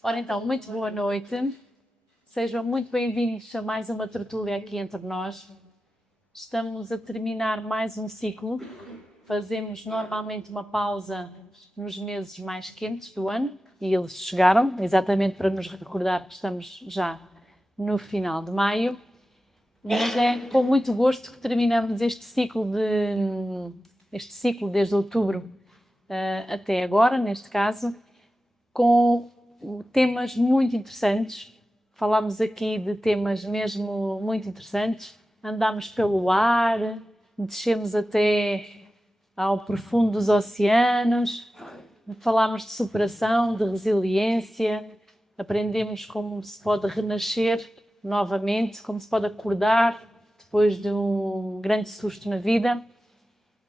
Ora então, muito boa noite. Sejam muito bem-vindos a mais uma tertúlia aqui entre nós. Estamos a terminar mais um ciclo. Fazemos normalmente uma pausa nos meses mais quentes do ano e eles chegaram, exatamente para nos recordar que estamos já no final de maio. Mas é com muito gosto que terminamos este ciclo desde outubro até agora, neste caso, com temas muito interessantes. Falámos aqui de temas mesmo muito interessantes. Andámos pelo ar, descemos até ao profundo dos oceanos, falámos de superação, de resiliência, aprendemos como se pode renascer novamente, como se pode acordar depois de um grande susto na vida.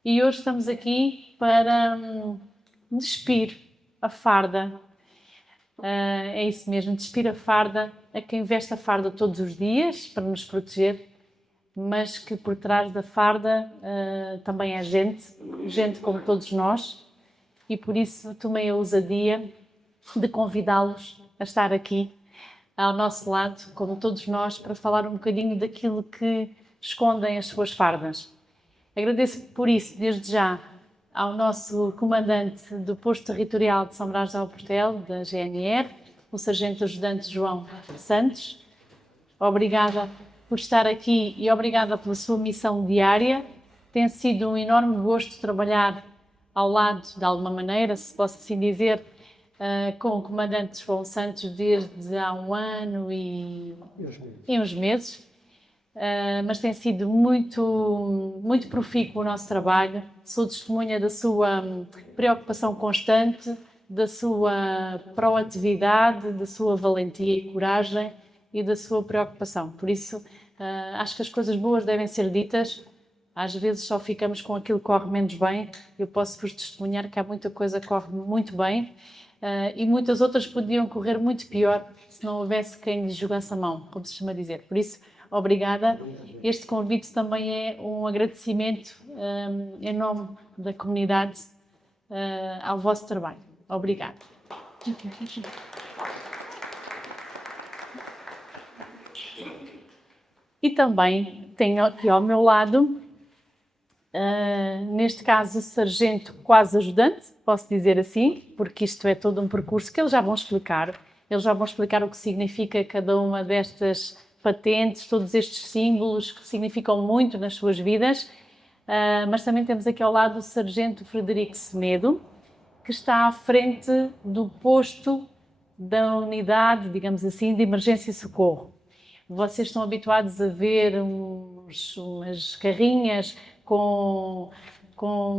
E hoje estamos aqui para despir a farda. É isso mesmo, despir a farda a quem veste a farda todos os dias para nos proteger, mas que por trás da farda também é gente como todos nós, e por isso tomei a ousadia de convidá-los a estar aqui ao nosso lado, como todos nós, para falar um bocadinho daquilo que escondem as suas fardas. Agradeço por isso, desde já, ao nosso comandante do posto territorial de São Brás de Alportel, da GNR, o sargento ajudante João Santos. Obrigada por estar aqui e obrigada pela sua missão diária. Tem sido um enorme gosto trabalhar ao lado, de alguma maneira, se posso assim dizer, com o comandante João Santos desde há um ano e uns meses. Mas tem sido muito profícuo o nosso trabalho. Sou testemunha da sua preocupação constante, da sua proatividade, da sua valentia e coragem e da sua preocupação. Por isso, acho que as coisas boas devem ser ditas. Às vezes só ficamos com aquilo que corre menos bem. Eu posso-vos testemunhar que há muita coisa que corre muito bem e muitas outras podiam correr muito pior se não houvesse quem lhes jogasse a mão, como se chama dizer. Por isso, obrigada. Este convite também é um agradecimento em nome da comunidade ao vosso trabalho. Obrigada. E também tenho aqui ao meu lado, neste caso, o sargento quase ajudante, posso dizer assim, porque isto é todo um percurso que eles já vão explicar. Eles já vão explicar o que significa cada uma destas patentes, todos estes símbolos que significam muito nas suas vidas, mas também temos aqui ao lado o sargento Frederico Semedo, que está à frente do posto da unidade, digamos assim, de emergência e socorro. Vocês estão habituados a ver umas carrinhas com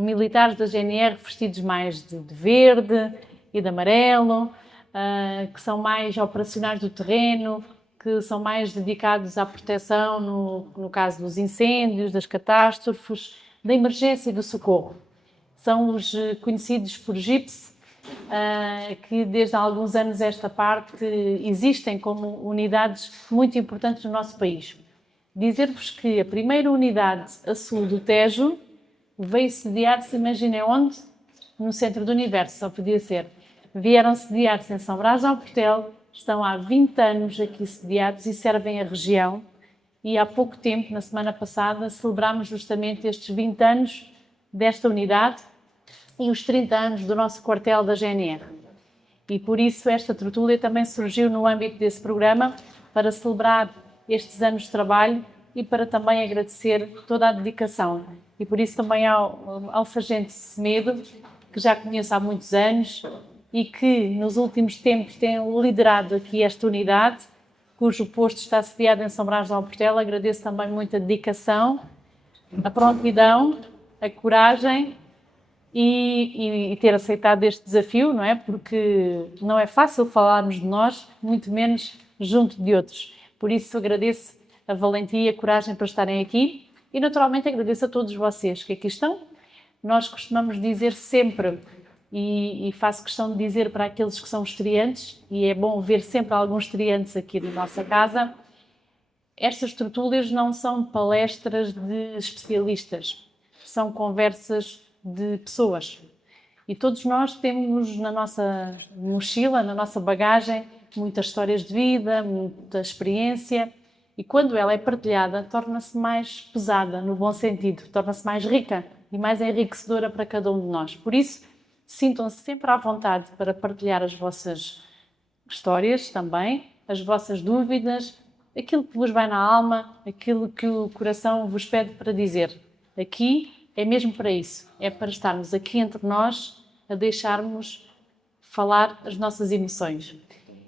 militares da GNR vestidos mais de verde e de amarelo, que são mais operacionais do terreno, que são mais dedicados à proteção no caso dos incêndios, das catástrofes, da emergência e do socorro. São os conhecidos por JIPs, que desde há alguns anos esta parte existem como unidades muito importantes no nosso país. Dizer-vos que a primeira unidade a sul do Tejo veio sediar-se, imaginem onde? No centro do universo, só podia ser. Vieram sediar-se em São Brás de Alportel, estão há 20 anos aqui sediados e servem a região. E há pouco tempo, na semana passada, celebramos justamente estes 20 anos desta unidade e os 30 anos do nosso quartel da GNR. E por isso esta tertúlia também surgiu no âmbito desse programa para celebrar estes anos de trabalho e para também agradecer toda a dedicação. E por isso também ao sargento Semedo, que já conheço há muitos anos e que nos últimos tempos tem liderado aqui esta unidade, cujo posto está sediado em São Brás de Alportel. Agradeço também muito a dedicação, a prontidão, a coragem e ter aceitado este desafio, não é? Porque não é fácil falarmos de nós, muito menos junto de outros. Por isso agradeço a valentia e a coragem para estarem aqui e naturalmente agradeço a todos vocês que aqui estão. Nós costumamos dizer sempre, e faço questão de dizer para aqueles que são estreantes, e é bom ver sempre alguns estreantes aqui na nossa casa, estas tertúlias não são palestras de especialistas, são conversas de pessoas. E todos nós temos na nossa mochila, na nossa bagagem, muitas histórias de vida, muita experiência, e quando ela é partilhada, torna-se mais pesada, no bom sentido, torna-se mais rica e mais enriquecedora para cada um de nós. Por isso, sintam-se sempre à vontade para partilhar as vossas histórias também, as vossas dúvidas, aquilo que vos vai na alma, aquilo que o coração vos pede para dizer. Aqui é mesmo para isso, é para estarmos aqui entre nós, a deixarmos falar as nossas emoções.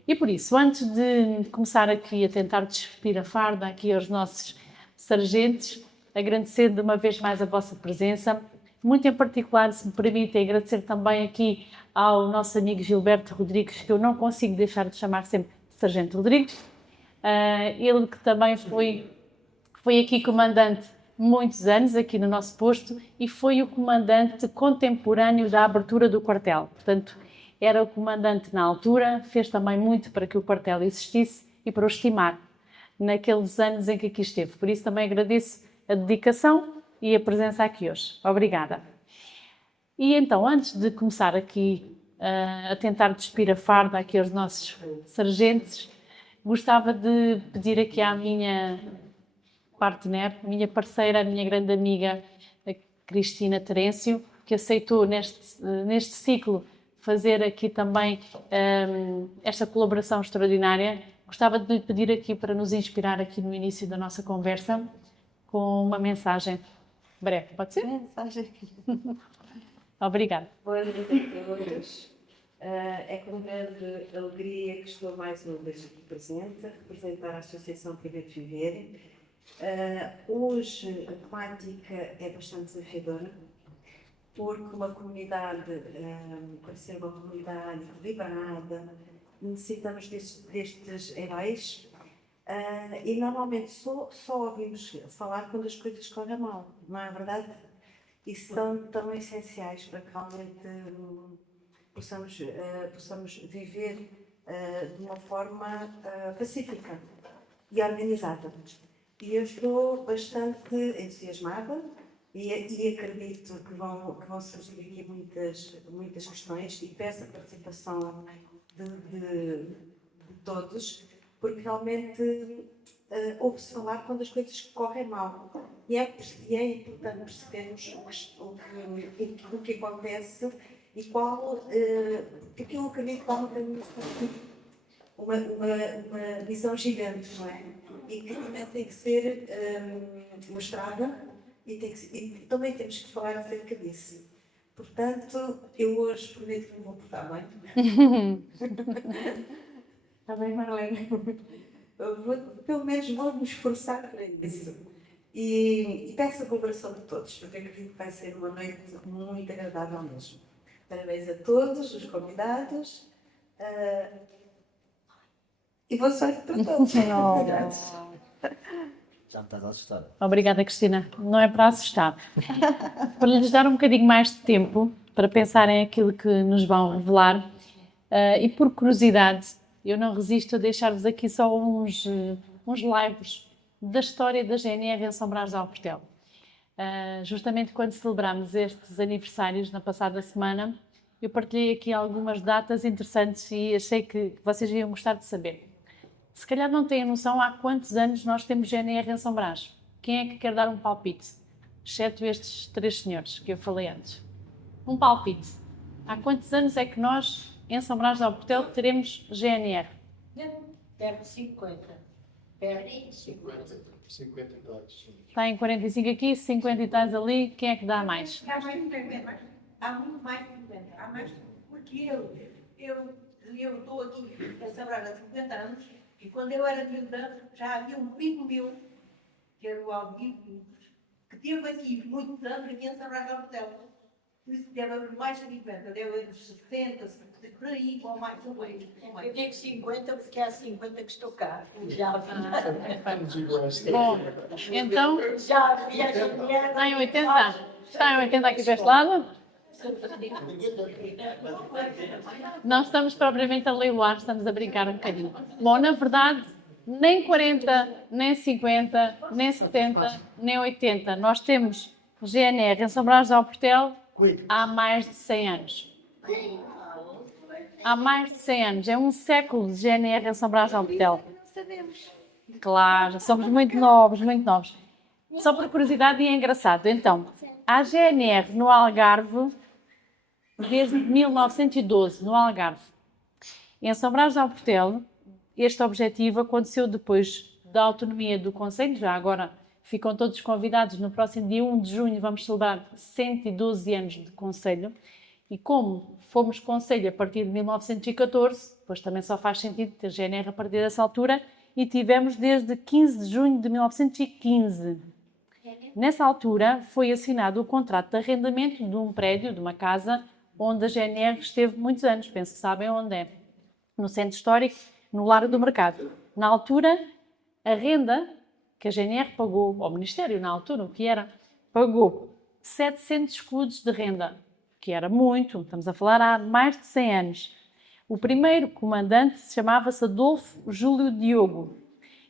E por isso, antes de começar aqui a tentar despedir a farda aqui aos nossos sargentos, agradecer de uma vez mais a vossa presença, muito em particular, se me permitem, agradecer também aqui ao nosso amigo Gilberto Rodrigues, que eu não consigo deixar de chamar sempre Sargento Rodrigues, ele que também foi aqui comandante muitos anos aqui no nosso posto e foi o comandante contemporâneo da abertura do quartel. Portanto, era o comandante na altura, fez também muito para que o quartel existisse e para o estimar naqueles anos em que aqui esteve. Por isso também agradeço a dedicação e a presença aqui hoje. Obrigada. E então, antes de começar aqui a tentar despir a farda aqui aos nossos sargentos, gostava de pedir aqui à minha partner, minha parceira, a minha grande amiga, a Cristina Terêncio, que aceitou neste ciclo fazer aqui também esta colaboração extraordinária. Gostava de lhe pedir aqui para nos inspirar aqui no início da nossa conversa com uma mensagem breve, pode ser? Mensagem. Obrigada. Boa noite a todos. É com grande alegria que estou mais uma vez aqui presente, a representar a Associação Querer Viver. Hoje a temática é bastante desafiadora, porque uma comunidade, para ser uma comunidade equilibrada, necessitamos destes heróis e normalmente só ouvimos falar quando as coisas correm mal, não é verdade? E são tão essenciais para que realmente possamos viver de uma forma pacífica e organizada. E eu estou bastante entusiasmada e acredito que vão surgir aqui muitas questões e peço a participação de todos, porque realmente ouve-se falar quando as coisas correm mal. E é importante percebermos o que acontece e porque eu acredito que há uma visão gigante, não é? E que também tem que ser mostrada e também temos que falar acerca disso. Portanto, eu hoje prometo que não vou portar bem. Está bem, Marlene? Pelo menos vou me esforçar para isso. E peço a colaboração de todos, porque acredito que vai ser uma noite muito agradável mesmo. Parabéns a todos os convidados. E boa sorte para todos. Já me estás a assustar. Obrigada, Cristina. Não é para assustar. Para lhes dar um bocadinho mais de tempo para pensarem aquilo que nos vão revelar e por curiosidade, eu não resisto a deixar-vos aqui só uns lives da história da GNR em São Brás de Alportel. Justamente quando celebramos estes aniversários na passada semana, eu partilhei aqui algumas datas interessantes e achei que vocês iam gostar de saber. Se calhar não têm noção há quantos anos nós temos GNR em São Brás. Quem é que quer dar um palpite? Exceto estes três senhores que eu falei antes. Um palpite. Há quantos anos é que nós, em São Brás de Alportel, teremos GNR? Perto de 50. Perto de 50. 50 e tais. Está em 45 aqui, 50 e tais ali. Quem é que dá mais? Há mais de 50. Há muito mais de 50. Há mais de... Porque eu estou aqui em São Brás há 50 anos e quando eu era miúda já havia um primo meu, que era o Alvino, que teve aqui muitos anos aqui em São Brás de Alportel. Por isso deve mais de 50, deve haver 60, por aí, ou mais. Eu digo 50 porque há 50 que estou cá. Já Bom, então, já havia mulher. está em 80? Está em 80 aqui deste lado? Não estamos propriamente a leiloar, estamos a brincar um bocadinho. Bom, na verdade, nem 40, nem 50, nem 70, nem 80. Nós temos GNR em São Brás de Alportel há mais de 100 anos. Há mais de 100 anos. É um século de GNR em São Brás de Alportel. Não sabemos. Claro, somos muito novos, muito novos. Só por curiosidade e é engraçado. Então, há GNR no Algarve desde 1912, no Algarve. Em São Brás de Alportel, este objetivo aconteceu depois da autonomia do Conselho. Já agora ficam todos convidados. No próximo dia 1 de junho vamos celebrar 112 anos de Conselho. E como fomos Conselho a partir de 1914, depois também só faz sentido ter GNR a partir dessa altura, e tivemos desde 15 de junho de 1915. Nessa altura foi assinado o contrato de arrendamento de um prédio, de uma casa, onde a GNR esteve muitos anos. Penso que sabem onde é. No Centro Histórico, no Largo do Mercado. Na altura, a renda que a GNR pagou ao Ministério, na altura, o que era, pagou 700 escudos de renda, que era muito, estamos a falar há mais de 100 anos. O primeiro comandante chamava-se Adolfo Júlio Diogo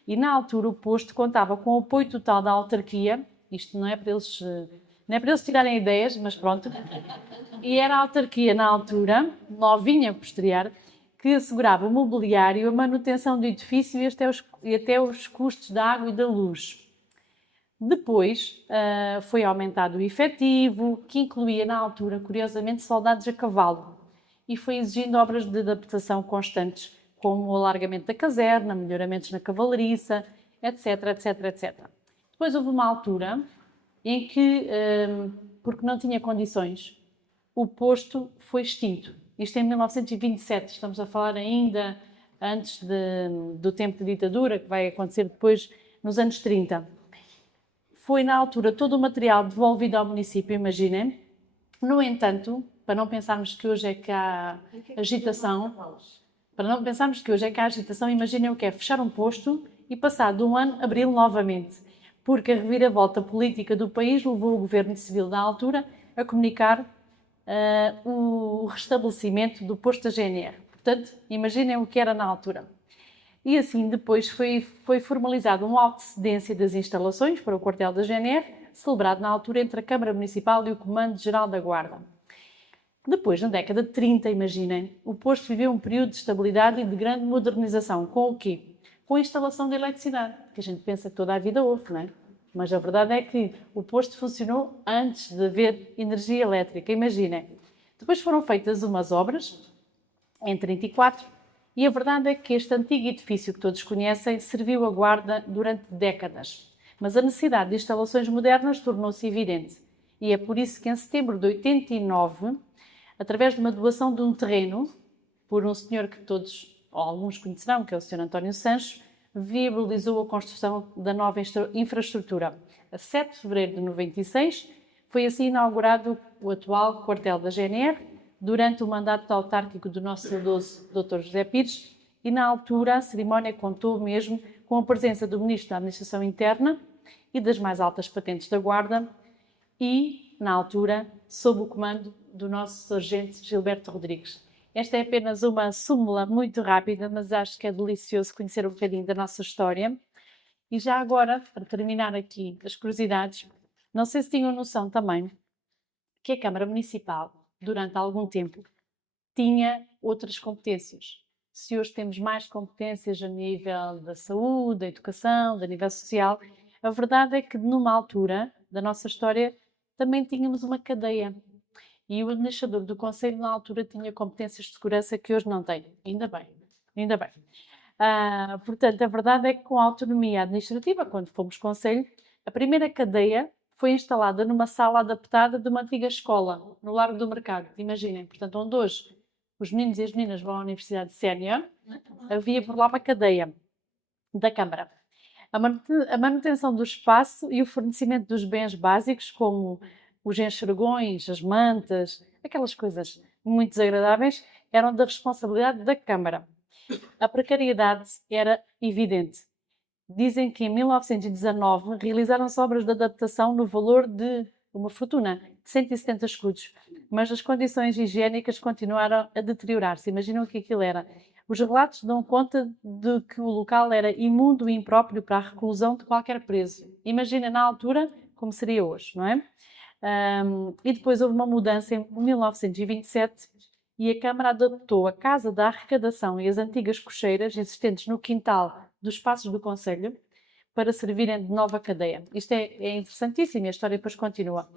e na altura o posto contava com o apoio total da autarquia, isto não é para eles tirarem ideias, mas pronto, e era a autarquia na altura, novinha posterior, que assegurava o mobiliário, a manutenção do edifício e até os custos da água e da luz. Depois foi aumentado o efetivo, que incluía na altura, curiosamente, soldados a cavalo, e foi exigindo obras de adaptação constantes, como o alargamento da caserna, melhoramentos na cavalariça, etc, etc, etc. Depois houve uma altura em que, porque não tinha condições, o posto foi extinto. Isto em 1927, estamos a falar ainda antes do tempo de ditadura, que vai acontecer depois nos anos 30. Foi na altura todo o material devolvido ao município, imaginem. No entanto, para não pensarmos que hoje é que há agitação, imaginem o que é fechar um posto e passado um ano abri-lo novamente, porque a reviravolta política do país levou o governo civil da altura a comunicar o restabelecimento do posto da GNR. Portanto, imaginem o que era na altura. E assim depois foi formalizado um auto de cedência das instalações para o quartel da GNR, celebrado na altura entre a Câmara Municipal e o Comando-Geral da Guarda. Depois, na década de 30, imaginem, o posto viveu um período de estabilidade e de grande modernização. Com o quê? Com a instalação de eletricidade, que a gente pensa que toda a vida houve, não é? Mas a verdade é que o posto funcionou antes de haver energia elétrica, imaginem. Depois foram feitas umas obras, em 34, e a verdade é que este antigo edifício que todos conhecem serviu a guarda durante décadas. Mas a necessidade de instalações modernas tornou-se evidente. E é por isso que em setembro de 89, através de uma doação de um terreno, por um senhor que todos, ou alguns conhecerão, que é o Sr. António Sancho, viabilizou a construção da nova infraestrutura. A 7 de fevereiro de 96, foi assim inaugurado o atual quartel da GNR, durante o mandato autárquico do nosso saudoso Dr. José Pires, e na altura a cerimónia contou mesmo com a presença do Ministro da Administração Interna e das mais altas patentes da Guarda e, na altura, sob o comando do nosso Sargento Gilberto Rodrigues. Esta é apenas uma súmula muito rápida, mas acho que é delicioso conhecer um bocadinho da nossa história. E já agora, para terminar aqui as curiosidades, não sei se tinham noção também que a Câmara Municipal, durante algum tempo, tinha outras competências. Se hoje temos mais competências a nível da saúde, da educação, da nível social, a verdade é que numa altura da nossa história também tínhamos uma cadeia. E o administrador do Conselho, na altura, tinha competências de segurança que hoje não tem. Ainda bem, ainda bem. Portanto, a verdade é que com a autonomia administrativa, quando fomos Conselho, a primeira cadeia foi instalada numa sala adaptada de uma antiga escola, no Largo do Mercado. Imaginem, portanto, onde hoje os meninos e as meninas vão à Universidade Sénior, havia por lá uma cadeia da Câmara. A manutenção do espaço e o fornecimento dos bens básicos, como os enxergões, as mantas, aquelas coisas muito desagradáveis, eram da responsabilidade da Câmara. A precariedade era evidente. Dizem que em 1919 realizaram-se obras de adaptação no valor de uma fortuna, 170 escudos, mas as condições higiênicas continuaram a deteriorar-se. Imaginam o que aquilo era. Os relatos dão conta de que o local era imundo e impróprio para a reclusão de qualquer preso. Imagina na altura como seria hoje, não é? E depois houve uma mudança em 1927 e a Câmara adaptou a Casa da Arrecadação e as antigas cocheiras existentes no quintal dos Passos do Conselho para servirem de nova cadeia. Isto é interessantíssimo e a história depois continua.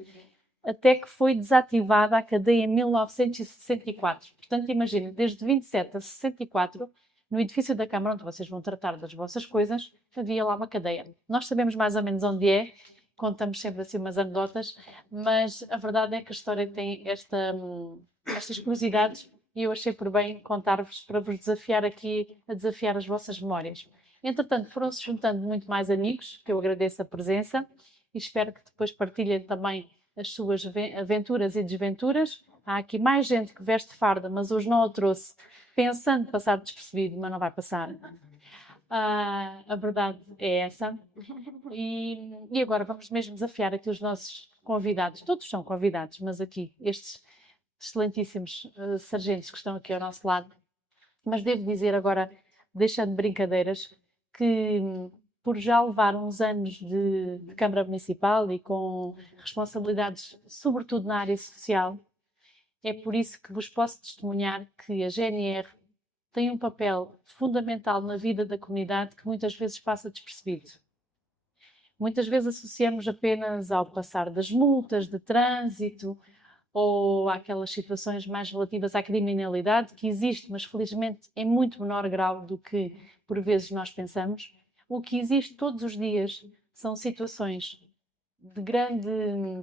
Até que foi desativada a cadeia em 1964. Portanto, imaginem, desde 27 a 64, no edifício da Câmara, onde vocês vão tratar das vossas coisas, havia lá uma cadeia. Nós sabemos mais ou menos onde é, contamos sempre assim umas anedotas, mas a verdade é que a história tem estas curiosidades e eu achei por bem contar-vos para vos desafiar aqui, a desafiar as vossas memórias. Entretanto, foram-se juntando muito mais amigos, que eu agradeço a presença e espero que depois partilhem também as suas aventuras e desventuras. Há aqui mais gente que veste farda, mas hoje não a trouxe, pensando passar despercebido, mas não vai passar. A verdade é essa. E agora vamos mesmo desafiar aqui os nossos convidados. Todos são convidados, mas aqui estes excelentíssimos sargentos que estão aqui ao nosso lado. Mas devo dizer agora, deixando brincadeiras, que por já levar uns anos de Câmara Municipal e com responsabilidades, sobretudo na área social, é por isso que vos posso testemunhar que a GNR tem um papel fundamental na vida da comunidade que muitas vezes passa despercebido. Muitas vezes associamos apenas ao passar das multas de trânsito ou àquelas situações mais relativas à criminalidade que existe, mas felizmente em muito menor grau do que por vezes nós pensamos. O que existe todos os dias são situações de grande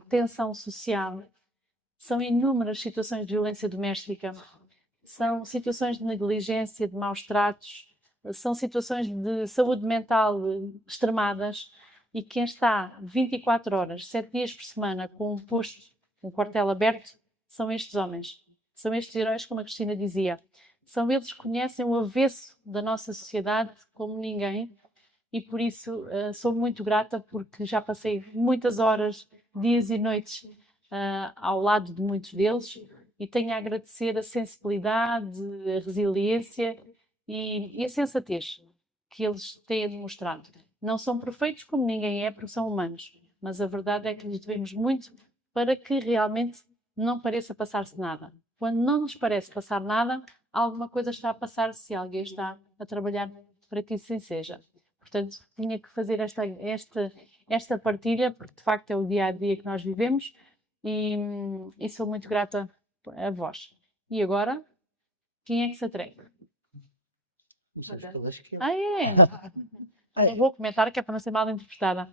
tensão social, são inúmeras situações de violência doméstica, são situações de negligência, de maus tratos, são situações de saúde mental extremadas e quem está 24 horas, 7 dias por semana com um quartel aberto, são estes homens. São estes heróis, como a Cristina dizia. São eles que conhecem o avesso da nossa sociedade como ninguém e por isso sou muito grata porque já passei muitas horas, dias e noites ao lado de muitos deles e tenho a agradecer a sensibilidade, a resiliência e a sensatez que eles têm demonstrado. Não são perfeitos como ninguém é porque são humanos, mas a verdade é que lhes devemos muito para que realmente não pareça passar-se nada. Quando não nos parece passar nada, alguma coisa está a passar se alguém está a trabalhar para que isso assim seja. Portanto, tinha que fazer esta partilha, porque de facto é o dia a dia que nós vivemos e sou muito grata a vós. E agora, quem é que se atreve? Ah, é? Não vou comentar que é para não ser mal interpretada.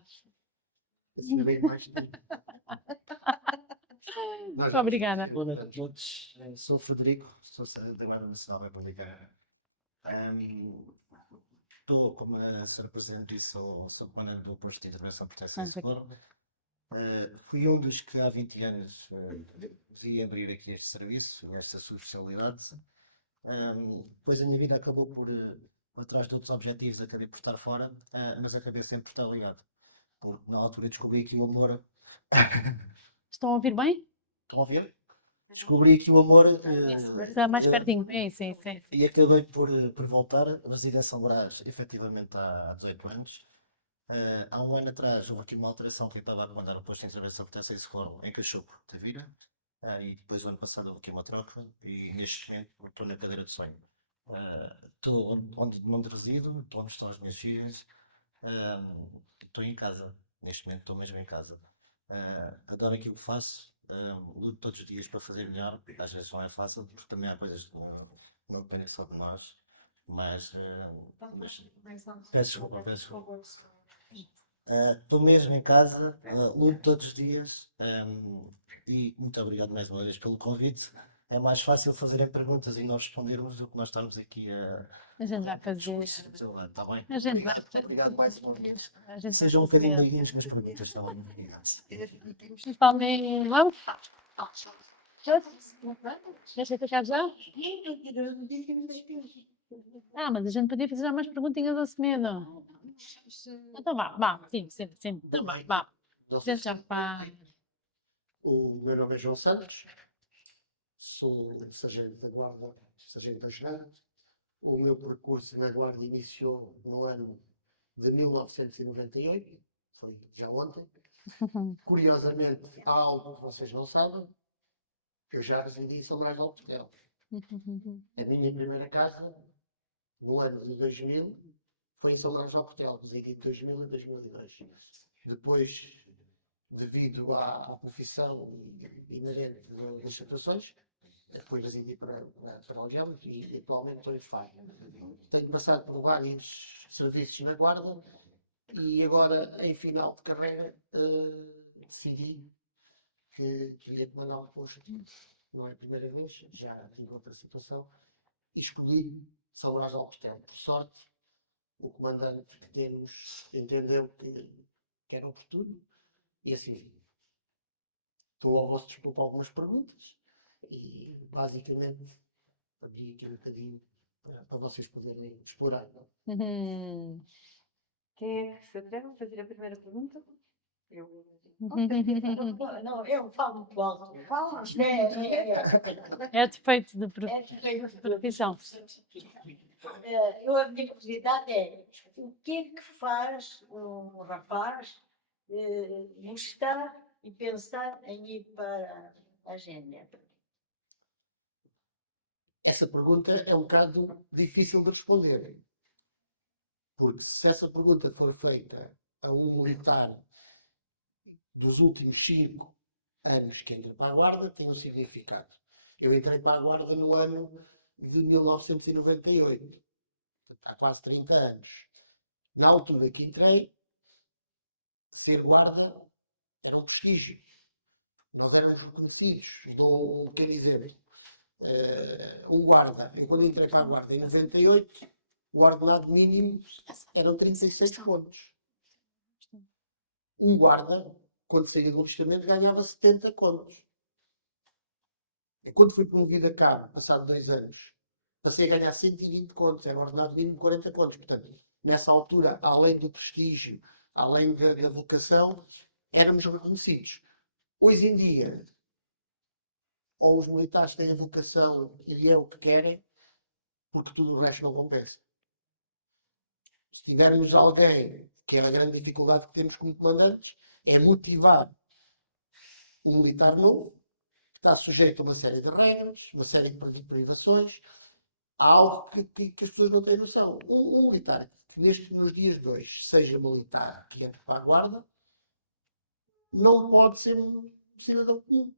Obrigada. Boa noite a todos. Sou o Frederico, sou da Guarda Nacional Republicana. Estou, como a senhora Presidente disse, sou comandante do posto de intervenção e proteção e socorro. Fui um dos que há 20 anos vi abrir aqui este serviço, esta sua especialidade. Depois a minha vida acabou por atrás de outros objetivos, acabei por estar fora, mas acabei sempre por estar ligado. Porque na altura descobri que o amor. Estão a ouvir bem? Estão a ouvir? Descobri aqui o amor. Está mais pertinho. Sim. E acabei por voltar a residência Brás, efetivamente há 18 anos. Há um ano atrás houve aqui uma alteração que estava a comandar o posto de intervenção de proteção e socorro em Cachopo, Tavira. E depois o ano passado houve aqui uma troca e neste momento estou na cadeira de sonho. Estou onde resido, estou onde estão as minhas filhas. Estou em casa, neste momento estou mesmo em casa. Adoro aquilo que faço, luto todos os dias para fazer melhor, às vezes não é fácil, porque também há coisas que não dependem só de nós, mas peço desculpa. Estou mesmo em casa, luto todos os dias e muito obrigado mais uma vez pelo convite. É mais fácil fazerem perguntas e nós respondermos do que nós estarmos aqui a. A gente vai fazer. Está bem? A gente vai fazer. Obrigado mais uma vez. A gente Sejam um vai bocadinho fazer. meiguinhos nas perguntas também. Principalmente. Vamos? Deixa ficar já? Mas a gente podia fazer já umas perguntinhas a medo. Então vá, sim. Então vá. A gente já faz. O meu nome é João Santos, sou sargento da Guarda, sargento ajudante. O meu percurso na Guarda iniciou no ano de 1998, foi já ontem. Curiosamente, há algo que vocês não sabem, que eu já residi em São Brás de Alportel. A minha primeira casa, no ano de 2000, foi em São Brás de Alportel, residi de 2000 a 2002. Depois, devido à profissão inerente das situações, depois residi para Algema e atualmente estou em Faro. Tenho passado por vários serviços na Guarda e agora, em final de carreira, decidi que ia comandar um posto. Não é a primeira vez, já tive outra situação, e escolhi São Brás de Alportel. Por sorte, o comandante que temos entendeu que era oportuno e assim. Estou ao vosso dispor para algumas perguntas e basicamente abri aqui um bocadinho para vocês poderem explorar. Quem é que se atreve a fazer a primeira pergunta? Eu. Não, eu falo muito alto. Fala. É defeito de É de profissão. A minha curiosidade é o que é que faz um rapaz gostar e pensar em ir para a agenda? Essa pergunta é um bocado difícil de responder. Porque se essa pergunta for feita a um militar dos últimos 5 anos que entra para a Guarda, tem um significado. Eu entrei para a Guarda no ano de 1998, há quase 30 anos. Na altura que entrei, ser guarda era um prestígio. Nós éramos reconhecidos. Quer dizer, um guarda, quando entrei para a Guarda em 98, o ordenado mínimo eram 36 contos. Um guarda, quando saía do alistamento, ganhava 70 contos. E quando fui promovido a cabo, passado 2 anos, passei a ganhar 120 contos. Era um ordenado mínimo de 40 contos. Portanto, nessa altura, além do prestígio, além da vocação, éramos reconhecidos. Hoje em dia, ou os militares têm a vocação e é o que querem, porque tudo o resto não compensa. Se tivermos alguém, que é a grande dificuldade que temos como comandantes, é motivar um militar novo, que está sujeito a uma série de regras, uma série de privações, há algo que as pessoas não têm noção. Um militar que nos dias de hoje seja militar, que entra para a guarda, não pode ser um cidadão comum.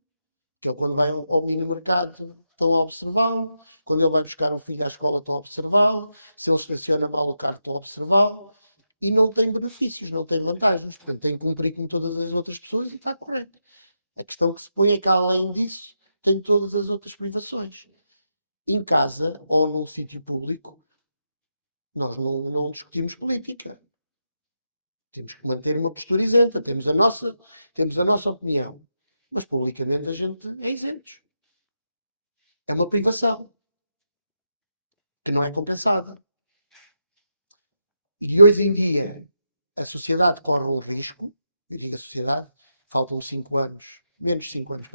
Que ele, quando vai ao mini mercado, estão a observá-lo. Quando ele vai buscar o filho à escola, estão a observá-lo. Se ele estaciona mal o carro, estão a observá-lo. E não tem benefícios, não tem vantagens. Portanto, tem que cumprir com todas as outras pessoas e está correto. A questão que se põe é que, além disso, tem todas as outras privações. Em casa ou num sítio público, nós não discutimos política. Temos que manter uma postura isenta. Temos a nossa opinião. Mas publicamente a gente é isento. É uma privação que não é compensada. E hoje em dia a sociedade corre um risco, eu digo a sociedade, faltam 5 anos, menos 5 anos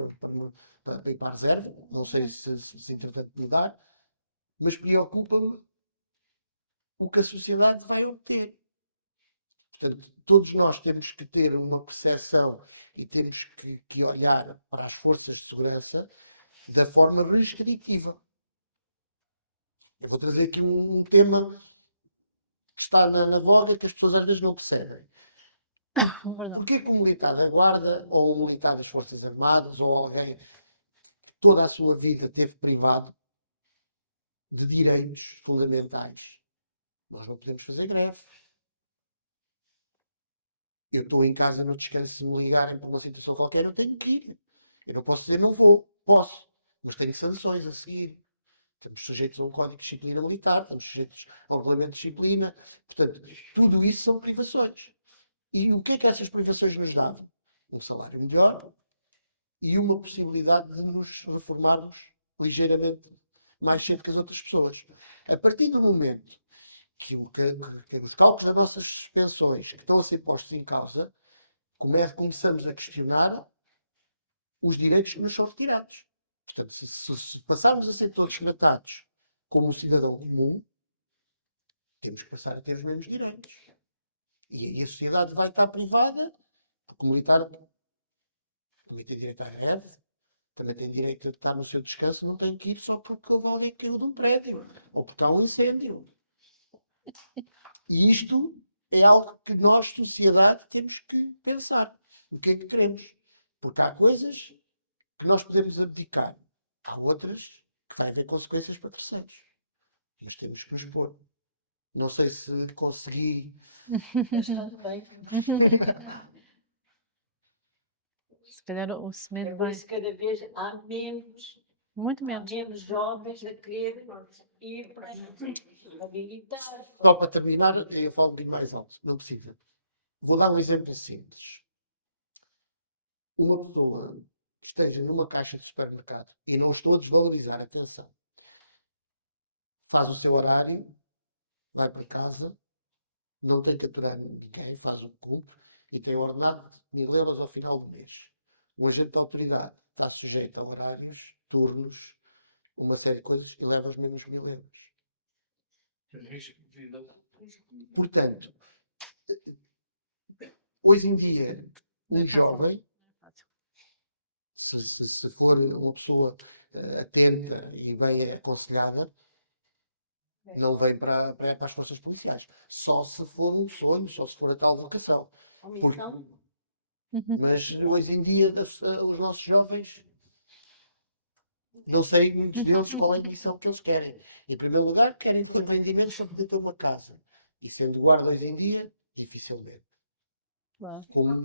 para ir para a reserva, não sei se entretanto mudar, mas preocupa-me o que a sociedade vai obter. Portanto, todos nós temos que ter uma percepção e temos que olhar para as forças de segurança da forma restritiva. Eu vou trazer aqui um tema que está na voga e que as pessoas às vezes não percebem. Porquê que um militar da Guarda, ou um militar das Forças Armadas, ou alguém que toda a sua vida teve privado de direitos fundamentais? Nós não podemos fazer greve. Eu estou em casa no descanso, se me ligarem para uma situação qualquer, eu tenho que ir. Eu não posso dizer não vou. Posso. Mas tenho sanções a seguir. Estamos sujeitos a um código de disciplina militar, estamos sujeitos ao regulamento de disciplina. Portanto, tudo isso são privações. E o que é que essas privações nos dão? Um salário melhor e uma possibilidade de nos reformarmos ligeiramente mais cedo que as outras pessoas. A partir do momento que os cálculos das nossas pensões que estão a ser postos em causa, começamos a questionar os direitos que nos são retirados. Portanto, se passarmos a ser todos tratados como um cidadão comum, temos que passar a ter os mesmos direitos. E a sociedade vai estar privada, Porque o militar também tem direito à rede, também tem direito a estar no seu descanso, não tem que ir só porque houve alguém que caiu de um prédio ou porque há um incêndio. E isto é algo que nós, sociedade, temos que pensar. O que é que queremos? Porque há coisas que nós podemos abdicar. Há outras que vai haver consequências para terceiros. Mas temos que nos pôr. Não sei se consegui. Bastante bem. Se calhar o semedo É por vai. isso que cada vez há Muito menos. menos jovens a querer ir para a militar. Só para terminar, eu falo um bocadinho mais alto. Não precisa. Vou dar um exemplo simples. Uma pessoa que esteja numa caixa de supermercado, e não estou a desvalorizar, atenção, faz o seu horário, vai para casa, não tem que aturar ninguém, faz o que cumpre e tem ordenado de 1000 € ao final do mês. Um agente de autoridade está sujeito a horários, turnos, uma série de coisas e leva os mesmos 1000 €. Portanto, hoje em dia, Não é um fácil. jovem, Não é fácil. se for uma pessoa atenta e bem aconselhada, não vem para as forças policiais. Só se for um sonho, só se for a tal vocação. Omissão. Mas hoje em dia, os nossos jovens, não sei muitos deles qual é a missão que eles querem. Em primeiro lugar, querem ter rendimento para poder ter uma casa. E sendo guarda hoje em dia, dificilmente. Claro. Como-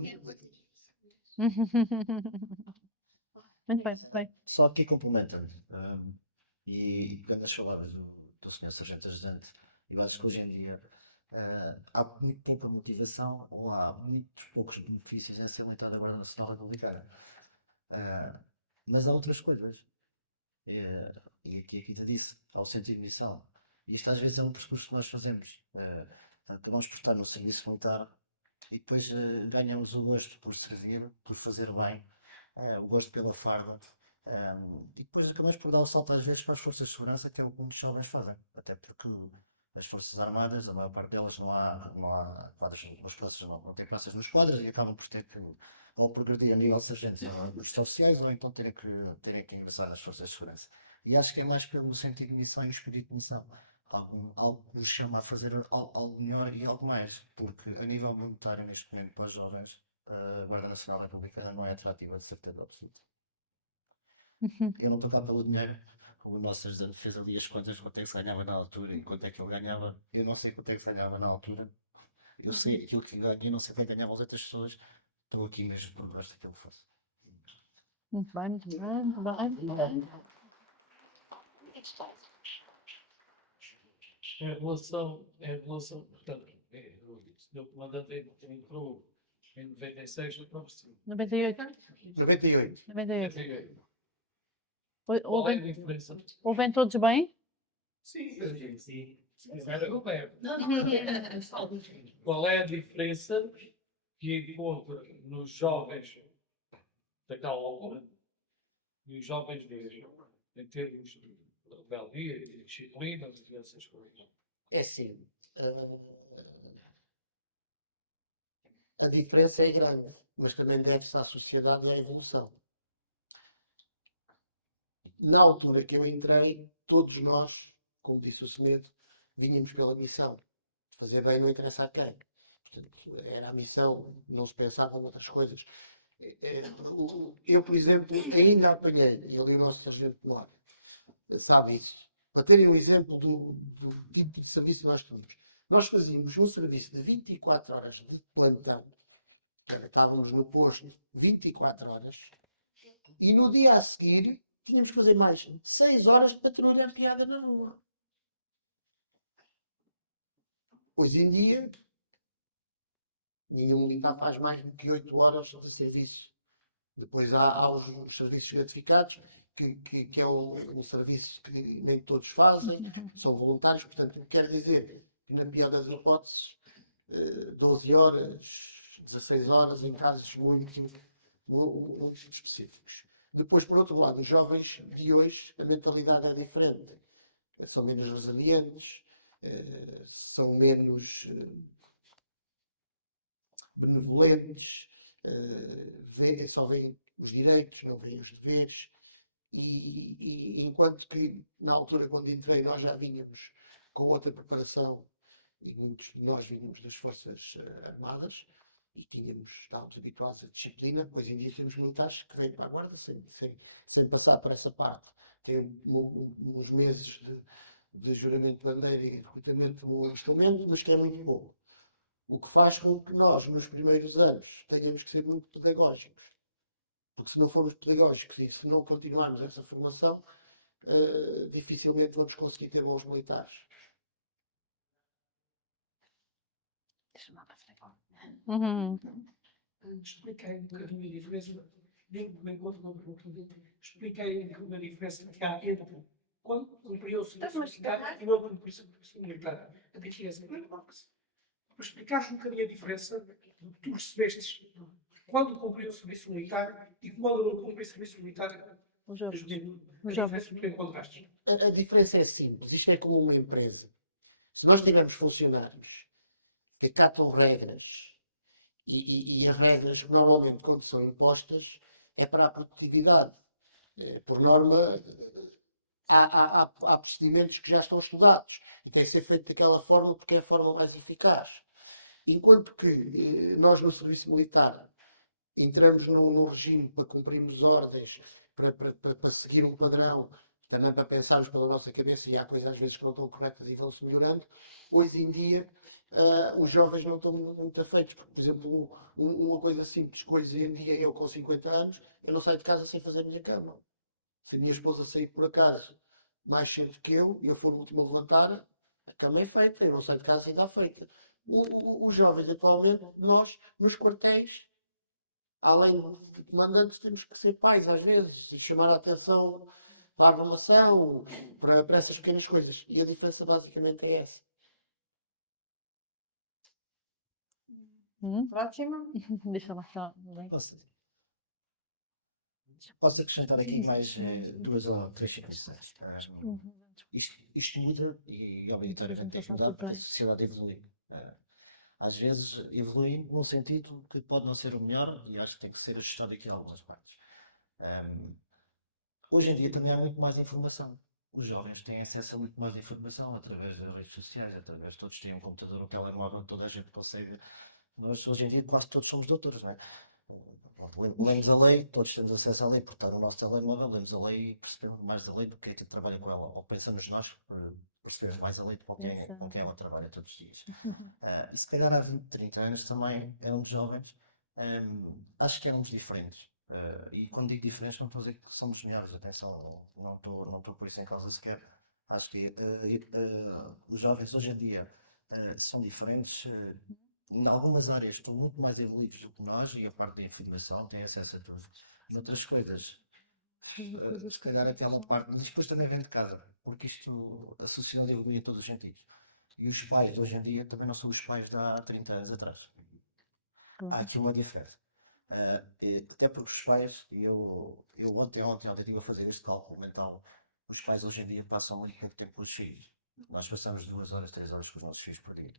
Muito bem, muito bem. Só aqui complementando, e pegando as palavras do Sr. Sargento Ajudante, eu acho que hoje em dia há muito pouca motivação ou há muitos poucos benefícios em ser militar da Guarda Nacional Republicana. Mas há outras coisas. E aqui a Rita disse, há o sentido de missão. E isto às vezes é um percurso que nós fazemos. Acabamos por estar no serviço militar e depois ganhamos o gosto por servir, por fazer bem, o gosto pela farda. E depois acabamos por dar o salto às vezes para as forças de segurança, que é o que muitos jovens fazem. Até porque as forças armadas, a maior parte delas não há quadras, as forças não têm classes nos quadros e acabam por ter que ou progredir a nível de sargentos nos sociais ou então terem que ingressar nas forças de segurança. E acho que é mais pelo sentido de missão e o espírito de missão. Algo que nos chama a fazer algo melhor e algo mais. Porque a nível monetário, neste momento, para os jovens, a Guarda Nacional Republicana não é atrativa de certeza absoluta. Eu não estou cá pelo dinheiro. O nosso ajudante fez ali as contas, quanto é que se ganhava na altura e quanto é que ele ganhava. Eu não sei quanto é que se ganhava na altura. Eu sei aquilo que ganho e não sei quanto ganhavam as outras pessoas. Estou aqui mesmo por baixo daquilo que fosse. Muito bem, muito bem, muito bem, muito bem. Portanto, o senhor comandante entrou em 96 no professor. 98. 98. 98. 98. Ou- Qual é a Ouvem, diferença? ouvem todos bem? Sim, sim. Se quiser, eu pego. Qual é a diferença que encontra nos jovens daquela altura e os jovens de hoje, em termos de rebeldia e disciplina e essas coisas? É assim. A diferença é grande, mas também deve-se à sociedade e à evolução. Na altura que eu entrei, todos nós, como disse o Semedo, vínhamos pela missão. Fazer bem não interessa a quem. Portanto, era a missão, não se pensava em outras coisas. Eu, por exemplo, ainda apanhei, e ali o nosso sargento Mora sabe isso, para terem um exemplo do tipo de serviço que nós tínhamos. Nós fazíamos um serviço de 24 horas de plantão, estávamos no posto 24 horas, e no dia a seguir tínhamos que fazer mais 6 horas de patrulha piada na rua. Hoje em dia, nenhum militar faz mais do que 8 horas de serviço. Depois há os serviços gratificados, que é um serviço que nem todos fazem, são voluntários, portanto, quer dizer que, na pior das hipóteses, 12 horas, 16 horas, em casos muito específicos. Depois, por outro lado, os jovens de hoje, a mentalidade é diferente. São menos resilientes, são menos benevolentes, só veem os direitos, não veem os deveres, e enquanto que na altura quando entrei nós já vínhamos com outra preparação, e muitos de nós vínhamos das Forças Armadas, e estávamos habituados à disciplina, hoje em dia temos militares que vêm para a guarda sem passar por essa parte. Tem uns meses de juramento de bandeira e recrutamento como instrumento, mas que é muito bom. O que faz com que nós, nos primeiros anos, tenhamos que ser muito pedagógicos. Porque se não formos pedagógicos e se não continuarmos essa formação, dificilmente vamos conseguir ter bons militares. Deixa-me lá passar agora. Uhum. Expliquei um bocadinho a diferença, dentro do encontro com o expliquei um bocadinho a diferença que há entre quando cumpriu o serviço militar e não cumpriu o serviço militar. A diferença é enorme. Para explicar um bocadinho a diferença do que tu recebeste quando cumpriu o serviço militar e quando não cumpriu o serviço militar. Os jovens. A diferença que tu encontraste. A diferença é simples. Isto é como uma empresa. Se nós tivermos funcionários que acatam regras e as regras normalmente quando são impostas é para a produtividade. Por norma, há procedimentos que já estão estudados e tem que ser feito daquela forma porque é a forma mais eficaz. Enquanto que nós no serviço militar entramos num regime para cumprirmos ordens, para seguir um padrão, também para pensarmos pela nossa cabeça, e há coisas às vezes que não estão corretas e vão-se melhorando. Hoje em dia, os jovens não estão muito afeitos. Por exemplo, uma coisa simples, hoje em dia, eu com 50 anos, eu não saio de casa sem fazer a minha cama. Se a minha esposa sair por acaso mais cedo que eu, e eu for o último a levantar, a cama é feita, eu não saio de casa sem estar feita. Os jovens, atualmente, nós, nos quartéis, além de comandantes, temos que ser pais, às vezes, e chamar a atenção para a arrumação, para essas pequenas coisas. E a diferença basicamente é essa. Próximo. Deixa lá só. Posso acrescentar aqui mais 2 ou 3 situações. Isto muda e obrigatoriamente tem que mudar porque a sociedade evolui. Às vezes evolui num sentido que pode não ser o melhor e acho que tem que ser ajustado aqui em algumas partes. Hoje em dia também há muito mais informação. Os jovens têm acesso a muito mais informação através das redes sociais, através de todos têm um computador, um telemóvel, toda a gente consegue. Nós hoje em dia quase todos somos doutores, não é? Lemos a lei, todos temos acesso à lei, porque está no nosso telemóvel, lemos a lei e percebemos mais a lei do que é que trabalha com ela, ou pensamos nós, percebemos mais a lei com quem ela trabalha todos os dias. E se calhar há 20, 30 anos também éramos jovens, acho que éramos diferentes. E quando digo diferentes, não estou a dizer que somos melhores, atenção, não estou por isso em causa sequer. Acho que os jovens hoje em dia são diferentes. Em algumas áreas estão muito mais evoluídos do que nós e a parte da informação tem acesso a tudo. Em outras coisas, se calhar até uma parte, mas depois também vem de casa, porque a sociedade evolui em todos os sentidos. E os pais hoje em dia também não são os pais de há 30 anos atrás. Há aqui uma diferença. Até porque os pais, eu ontem estive a fazer este cálculo mental, os pais hoje em dia passam muito pouco tempo com os filhos. Nós passamos 2 horas, 3 horas com os nossos filhos por dia.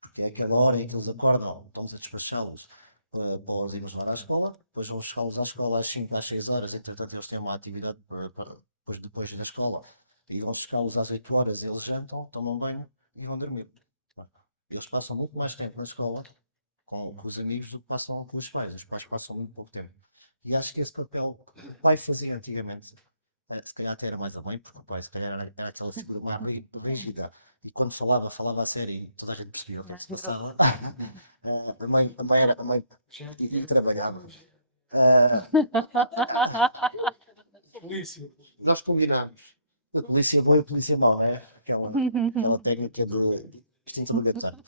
Porque é aquela hora em que eles acordam, estamos a despachá-los para os irmos levar à escola, depois vamos buscá-los à escola às 5, às 6 horas, entretanto eles têm uma atividade depois da escola, e vamos buscá-los às 8 horas, eles jantam, tomam banho e vão dormir. Eles passam muito mais tempo na escola com os amigos do que passam com os pais passam muito pouco tempo. E acho que esse papel que o pai fazia antigamente, se calhar até era mais a mãe, porque o pai se calhar era aquela figura mais rígida. E quando falava a sério e toda a gente percebia o que se passava. A mãe tinha trabalhava. Polícia. Nós combinamos. A polícia boa e a polícia mau, é? Aquela técnica do instinto obrigatório.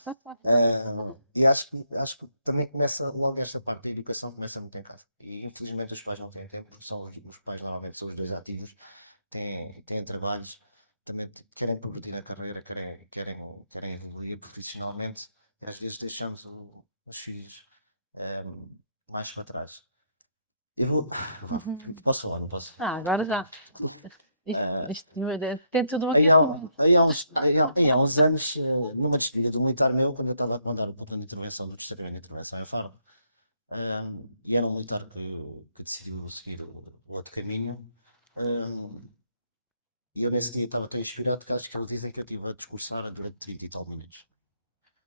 E acho que também começa logo esta parte da educação, começa muito em casa. E infelizmente os pais não têm tempo, porque os pais normalmente são os dois ativos, têm trabalhos, também querem progredir na carreira, querem evoluir profissionalmente, e às vezes deixamos os filhos mais para trás. Eu vou. Posso falar, não posso? Agora já. Isto tem tudo uma questão. Aí há uns anos, numa destilha do militar meu, quando eu estava a comandar o plano de intervenção do Terceiro Ano de Intervenção em Faro, E era um militar que decidiu seguir o outro caminho. E eu nesse dia estava tão inspirado que acho que eles dizem que eu estive a discursar durante 30 e tal minutos.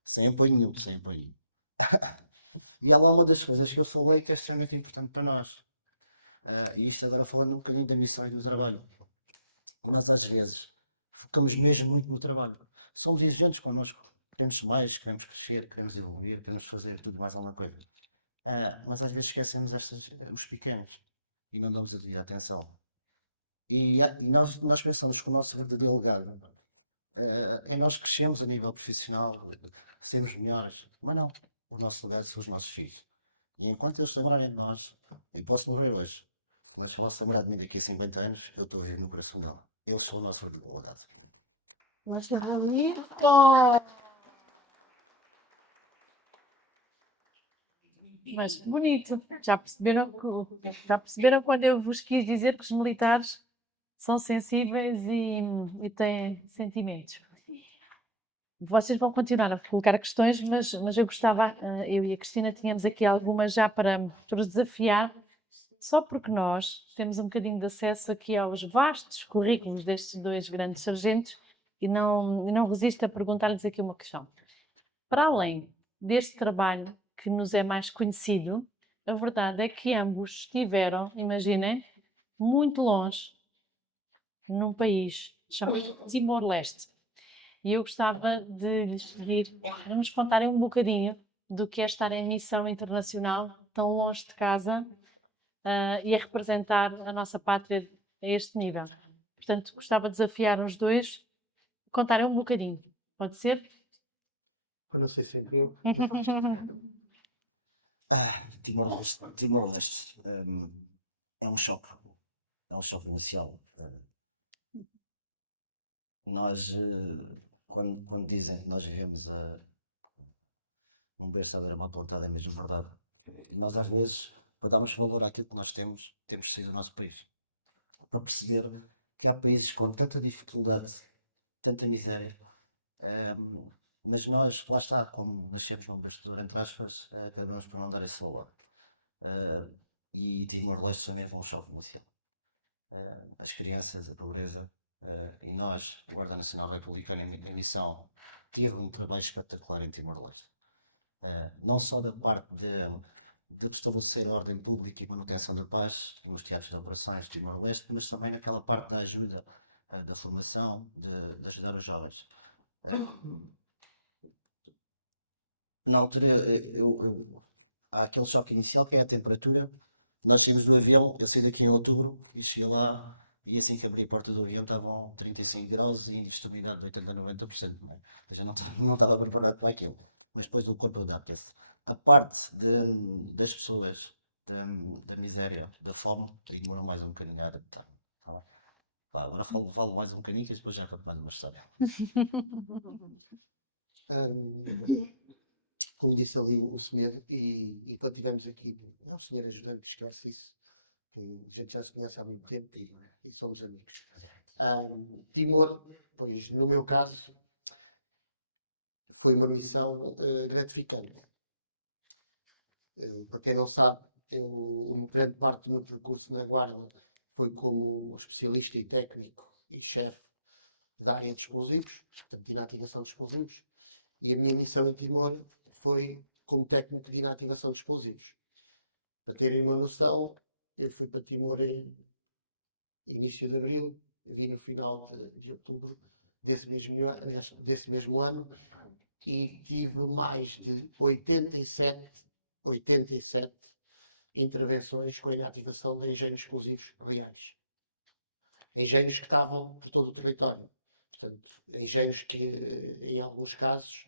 Sem apoio nenhum, sem apoio. E há lá uma das coisas que eu falei que é extremamente importante para nós. E isto agora falando um bocadinho da missão e do trabalho. Nós às vezes focamos mesmo muito no trabalho. Somos exigentes connosco. Queremos mais, queremos crescer, queremos evoluir, queremos fazer tudo mais alguma coisa. Mas às vezes esquecemos os pequenos e não damos a devida atenção. E nós pensamos que o nosso verdadeiro legado é nós crescemos a nível profissional, sermos melhores. Mas não. O nosso legado são os nossos filhos. E enquanto eles lembrarem de nós, eu posso morrer hoje, mas se posso lembrar de mim daqui a 50 anos, eu estou a viver no coração dela. Eu sou o nosso verdadeiro legado. Mas que bonito! Mas bonito. Já perceberam quando eu vos quis dizer que os militares são sensíveis e têm sentimentos. Vocês vão continuar a colocar questões, mas eu gostava, eu e a Cristina tínhamos aqui algumas já para os desafiar, só porque nós temos um bocadinho de acesso aqui aos vastos currículos destes dois grandes sargentos e não resisto a perguntar-lhes aqui uma questão. Para além deste trabalho que nos é mais conhecido, a verdade é que ambos estiveram, imaginem, muito longe, num país chamado Timor-Leste. E eu gostava de lhes pedir para nos contarem um bocadinho do que é estar em missão internacional, tão longe de casa, e a representar a nossa pátria a este nível. Portanto, gostava de desafiar os dois a contarem um bocadinho. Pode ser? Eu não sei se é eu. Timor-Leste é um choque. É um choque inicial. Nós, quando dizem que nós vivemos um berço a uma pontada, é mesmo verdade. Nós, às vezes, para darmos valor àquilo que nós temos de sair do nosso país. Para perceber que há países com tanta dificuldade, tanta miséria, mas nós, lá está, como nascemos num berço, entre aspas, acabamos por não dar esse valor. E Timor-Leste também foi um choque inicial. As crianças, a pobreza, e nós, a Guarda Nacional Republicana em missão, teve um trabalho espetacular em Timor-Leste. Não só da parte de estabelecer a ordem pública e manutenção da paz nos teatros de operações de Timor-Leste, mas também naquela parte da ajuda, da formação, de ajudar os jovens. Na altura, há aquele choque inicial que é a temperatura. Nós saímos do avião, eu saí daqui em outubro e cheguei lá e assim que abri a porta do avião estavam 35 graus e estabilidade de 80 a 90%. Não é? Ou seja, não estava preparado para aquilo. Mas depois o corpo adapta-se. A parte das pessoas, da miséria, da fome, demorou mais um bocadinho a adaptar. Tá? Agora falo mais um bocadinho e depois já conto mais uma história. Como disse ali o senhor, e quando tivemos aqui, o senhor ajudante, esquece isso, que a gente já se conhece há muito tempo e somos amigos. Timor, pois no meu caso, foi uma missão gratificante. Para quem não sabe, uma grande parte do meu percurso na Guarda foi como especialista e técnico e chefe da área de explosivos, portanto, de inativação de explosivos, e a minha missão em Timor foi como técnico de inativação de explosivos. Para terem uma noção, eu fui para Timor em início de abril, vim no final de outubro desse mesmo ano e tive mais de 87 intervenções com a inativação de engenhos explosivos reais. Engenhos que estavam por todo o território. Portanto, engenhos que, em alguns casos,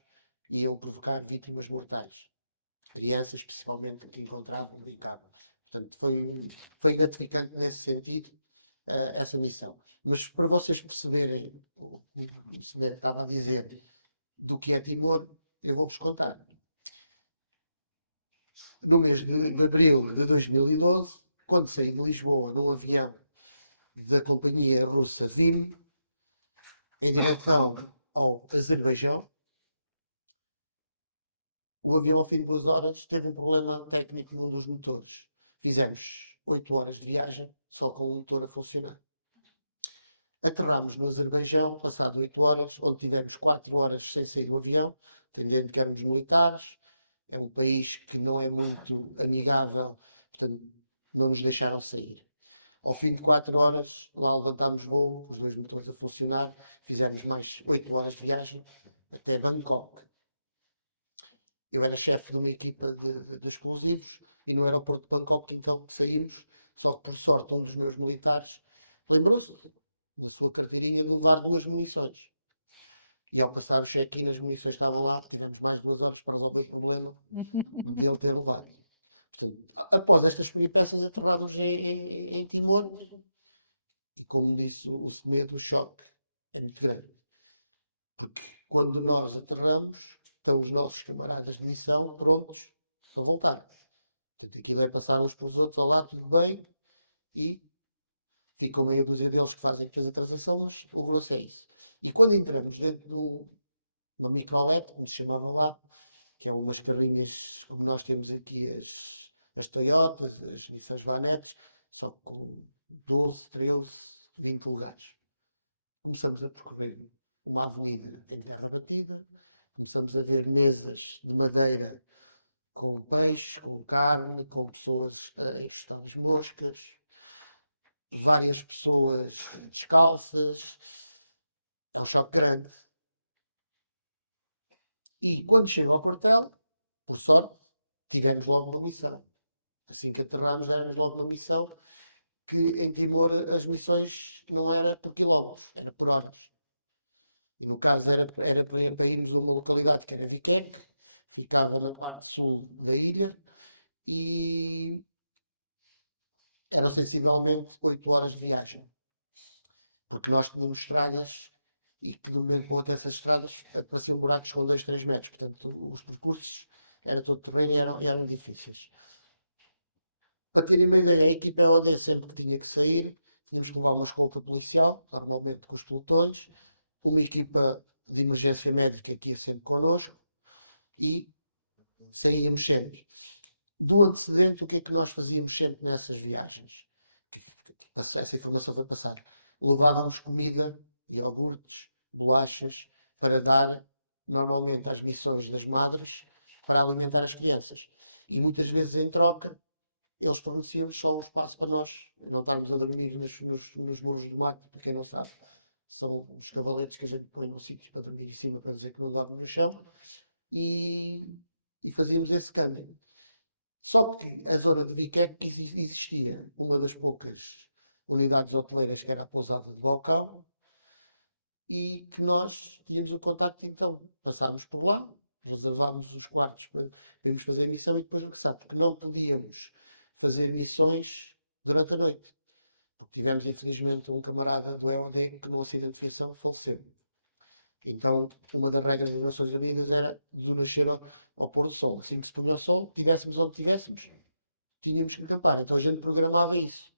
iam provocar vítimas mortais. Crianças, principalmente, que encontravam brincavam. Portanto, foi gratificante nesse sentido, essa missão. Mas para vocês perceberem o que o senhor estava a dizer do que é Timor, eu vou-vos contar. No mês de abril de 2012, quando saí de Lisboa num avião da companhia russa ZIM, em direção ao Azerbaijão, O avião, ao fim de 2 horas, teve um problema técnico num dos motores. Fizemos 8 horas de viagem só com o motor a funcionar. Aterramos no Azerbaijão, passado 8 horas, onde tivemos 4 horas sem sair do avião, atendendo câmbios militares. É um país que não é muito amigável, portanto, não nos deixaram sair. Ao fim de 4 horas, lá levantámos voo, os 2 motores a funcionar, fizemos mais 8 horas de viagem até Bangkok. Eu era chefe de uma equipa de explosivos e no aeroporto de Bangkok, então, saímos, só que por sorte um dos meus militares lembrou-se, começou a carteirinha de levar 2 munições. E ao passar o check-in, as munições estavam lá, tivemos mais 2 horas para resolver o problema de ele ter levado. Portanto, após estas peças aterradas em Timor, e como disse o segredo, o choque é muito grande. Porque quando nós aterramos, estão os nossos camaradas de missão prontos a voltar. Portanto, aquilo é passar uns para os outros, ao lado, tudo bem, e ficam meia dúzia deles que fazem toda a transação, mas o grosso é isso. E quando entramos dentro de uma microlete, como se chamava lá, que é umas carrinhas como nós temos aqui as Toyotas, as Nissan Vanettes, só com 12, 13, 20 lugares. Começamos a percorrer uma avenida em terra batida, começamos a ver mesas de madeira com peixe, com carne, com pessoas em questão de moscas, várias pessoas descalças. É um choque grande. E quando chego ao quartel, por sorte, tivemos logo uma missão. Assim que aterramos, era logo uma missão que em Timor as missões não era por quilómetros, era por horas. E no caso era para irmos a uma localidade que era Viqueque, ficava na parte sul da ilha e eram sensivelmente 8 horas de viagem. Porque nós tínhamos estradas e que no meio de essas estradas apareciam buracos com 2, 3 metros. Portanto, os percursos era todo terreno e eram difíceis. Para terem uma ideia, a equipa OD sempre que tinha que sair, tínhamos que levar uma escolta policial, normalmente com os pelotões, uma equipa de emergência médica que ia sempre connosco e saíamos sempre. Do antecedente, o que é que nós fazíamos sempre nessas viagens? Essa informação vai passar. Levávamos comida, iogurtes, bolachas, para dar normalmente às missões das madres para alimentar as crianças. E muitas vezes em troca eles forneciam só um espaço para nós, não estarmos a dormir nos muros do mato, para quem não sabe. São os cavaletes que a gente põe num sítio para dormir em cima, para dizer que não dorme no chão. E fazíamos esse câmbio. Só que a zona de Biqueque existia uma das poucas unidades hoteleiras que era a pousada de Balcão e que nós tínhamos o contacto então. Passámos por lá, reservámos os quartos para irmos fazer a missão e depois regressar, porque não podíamos fazer missões durante a noite. Porque tivemos infelizmente um camarada do EOD que num acidente de viação faleceu. Então, uma das regras das Nações Unidas era de nascer ao pôr do sol. Assim que se punha o sol, tivéssemos onde tivéssemos, tínhamos que acampar. Então a gente programava isso.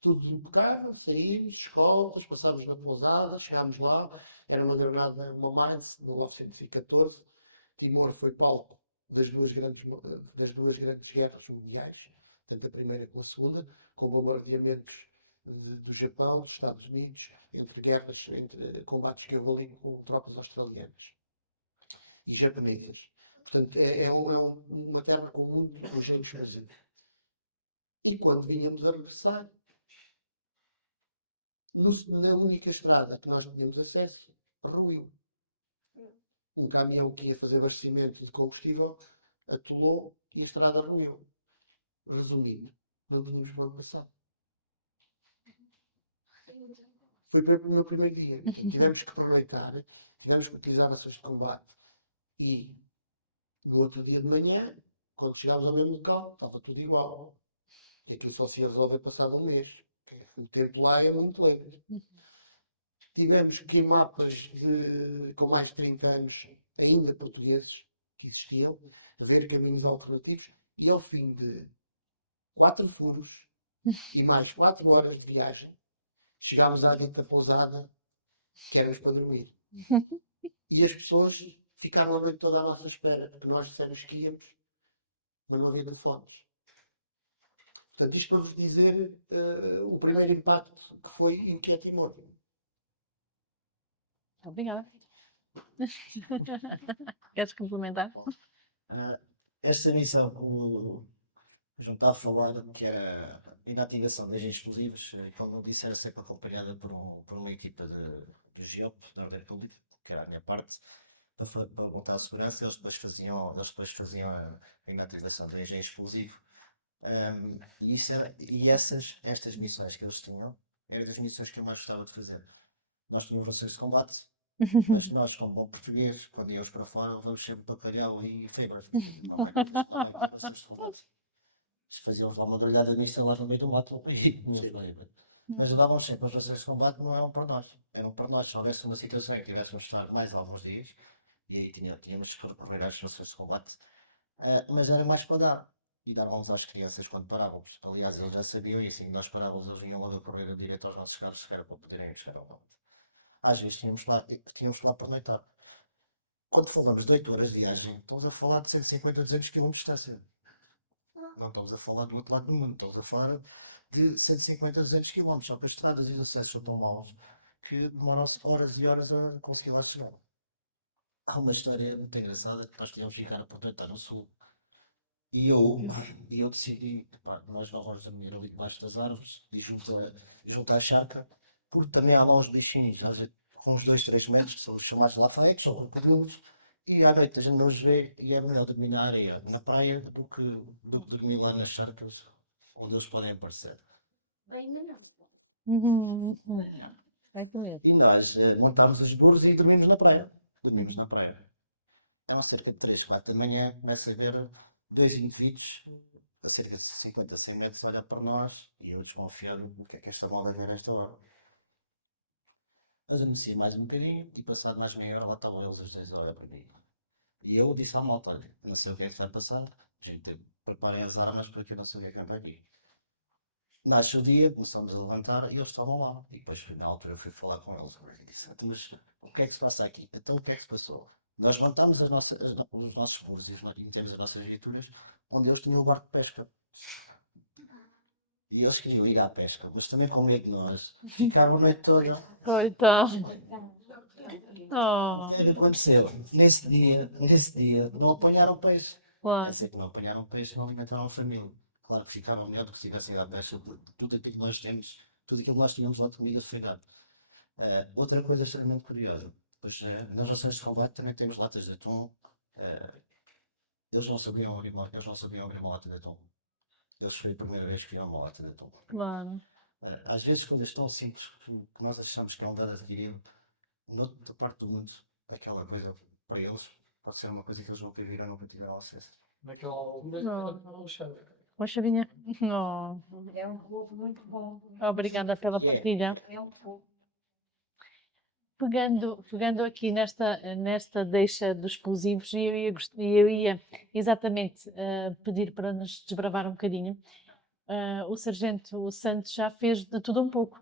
Tudo impecável, saímos, escolas, passámos na pousada, chegámos lá, era uma granada, uma Mines, de 1914. Timor foi palco das duas grandes guerras mundiais, tanto a primeira como a segunda, com bombardeamentos do Japão, dos Estados Unidos, entre guerras, entre combates que houve ali com tropas australianas e japonesas. Portanto, é uma terra com muito gente presente. E quando vínhamos a regressar, na única estrada que nós tínhamos acesso, ruiu. Um caminhão que ia fazer abastecimento de combustível atolou e a estrada ruiu. Resumindo, não tínhamos para onde passar. Foi o meu primeiro dia. Tivemos que aproveitar, tivemos que utilizar ações de combate. E no outro dia de manhã, quando chegámos ao mesmo local, estava tudo igual. E aquilo só se ia resolver passado um mês. O tempo lá é muito lento. Tivemos que ir mapas com mais de 30 anos, ainda portugueses, que existiam, a ver caminhos alternativos. E ao fim de 4 furos e mais 4 horas de viagem, chegámos à dentro da pousada que éramos para dormir. E as pessoas ficaram a noite toda à nossa espera, que nós dissemos que íamos, mas não havia telefones. Portanto, isto para vos dizer o primeiro impacto que foi inquieto e morto. Obrigada. Queres complementar? Esta missão, o João está a falar que a inativação de agentes explosivos, como eu disse, era sempre acompanhada por uma equipa de GEOP da República, que era a minha parte, para montar a segurança. Eles depois faziam a inativação de agente explosivo. Estas missões que eles tinham eram as missões que eu mais gostava de fazer. Nós tínhamos relações de combate, mas nós, como bom português, quando íamos para fora, vamos sempre para bacalhau e febras. Fazíamos lá uma grelhada de missa lá no meio do mato, mas dávamos sempre as relações de combate, não eram para nós. Eram para nós. Se houvesse uma situação em que tivéssemos de estar mais alguns dias, e aí tínhamos que recorrer às relações de combate, mas era mais para dar. E dávamos às crianças quando parávamos. Aliás, eles já sabiam isso, e nós parávamos, eles vinham logo a correr direto aos nossos carros para poderem chegar ao monte. Às vezes tínhamos lá para noitar. Quando falamos de 8 horas de viagem, estamos a falar de 150 a 200 km de distância. Não estamos a falar do outro lado do mundo, estamos a falar de 150 a 200 km, só para estradas e acessos são tão maus que demoram horas e horas a conseguir lá chegar. Há uma história muito engraçada que nós tínhamos que ficar a Ponta no Sul. E eu decidi, pá, nós não vamos dormir ali debaixo das árvores, e junto à chácara, porque também há lá uns bichinhos, às vezes, com uns 2, 3 metros, são os chamados lá feitos, são crocodilos, e à noite a gente não os vê, e é melhor dormir na areia, na praia, do que dormir lá nas chácaras, onde eles podem aparecer. Ainda não. Vai comer. E nós montámos as burras e dormimos na praia. Dormimos na praia. Eram cerca de 3, 4 da manhã, começa a ver 2 indivíduos, a cerca de 50, 100 metros, olhar para nós, e eu desconfiado o que é que esta bola vê nesta hora. Adormeci mais um bocadinho, e passado mais meia hora lá estavam eles os dois a olhar para mim. E eu disse à malta, olha, não sei o que é que vai passar, a gente prepara as armas porque eu não sei o que é que vai aqui. Nasce o dia, começamos a levantar e eles estavam lá. E depois, na altura, eu fui falar com eles. E disse, então, mas o que é que se passa aqui? Então, o que é que se passou? Nós montámos os nossos furos e temos as nossas viaturas onde eles tinham um barco de pesca. E eles queriam ir à pesca, mas também com medo de nós. Ficaram a noite toda. Coitado. O Oh, que é que aconteceu? Nesse dia, não apanharam peixe. Quer claro. dizer que não apanharam peixe, não alimentaram a família. Claro que ficaram melhor do que se tivessem à pesca, porque tudo aquilo que nós temos, tudo aquilo que nós tínhamos lá de comida foi dado. Outra coisa extremamente curiosa, pois nas relações de combate também temos latas de atum. Eles não sabiam abrir uma lata de atum. Eles foi a primeira vez que viram uma lata de atum. Claro. Às vezes, quando é tão simples que nós achamos que é um dado adquirido, noutra parte do mundo, aquela coisa para eles pode ser uma coisa que eles nunca viram, nunca tiveram acesso. Naquela altura, Não. não chama. Uma chavinha. Oh, É um povo muito bom. obrigada pela partilha. É um povo. Pegando aqui nesta deixa dos explosivos, eu ia exatamente pedir para nos desbravar um bocadinho. O Sargento Santos já fez de tudo um pouco.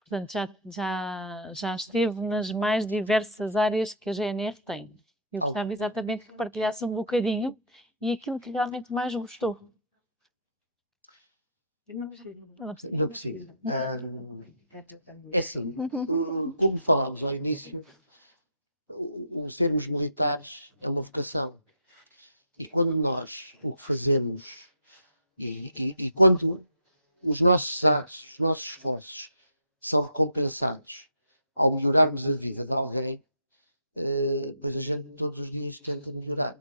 Portanto, já esteve nas mais diversas áreas que a GNR tem. Eu gostava exatamente que partilhasse um bocadinho e aquilo que realmente mais gostou. Não precisa. Não precisa. Não precisa. É assim, como falámos ao início, o sermos militares é uma vocação. E quando nós o que fazemos, e quando os nossos atos, os nossos esforços são recompensados ao melhorarmos a vida de alguém, pois a gente todos os dias tenta melhorar.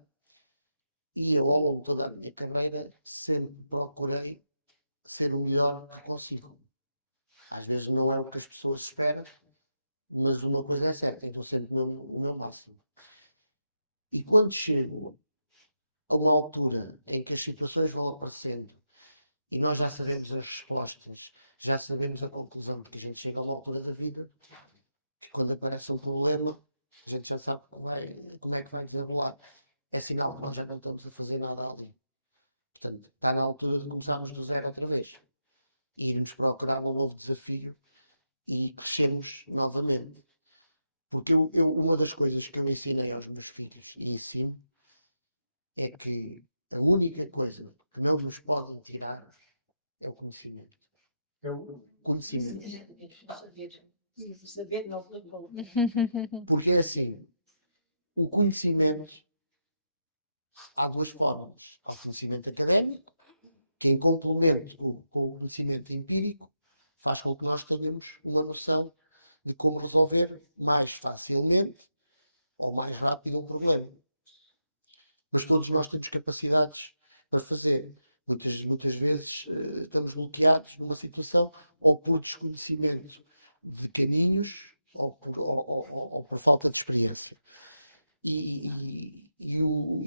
E eu, ao longo da minha carreira, sempre procurei ser o melhor que consigo. Às vezes não é o que as pessoas esperam, mas uma coisa é certa, então sempre o meu máximo. E quando chego a uma altura em que as situações vão aparecendo e nós já sabemos as respostas, já sabemos a conclusão, porque a gente chega a uma altura da vida que quando aparece um problema, a gente já sabe como é que vai desenrolar. É sinal que nós já não estamos a fazer nada ali. Portanto, está na altura de começarmos do zero outra vez. E irmos procurar um novo desafio e crescermos novamente. Porque uma das coisas que eu ensinei aos meus filhos e ensino é que a única coisa que não nos podem tirar é o conhecimento. É o conhecimento. Saber não foi bom. Porque é assim, o conhecimento há duas formas. Há o conhecimento académico, que em complemento com o conhecimento empírico, faz com que nós tenhamos uma noção de como resolver mais facilmente ou mais rápido um problema. Mas todos nós temos capacidades para fazer. Muitas vezes estamos bloqueados numa situação ou por desconhecimento de caminhos ou por falta de experiência. E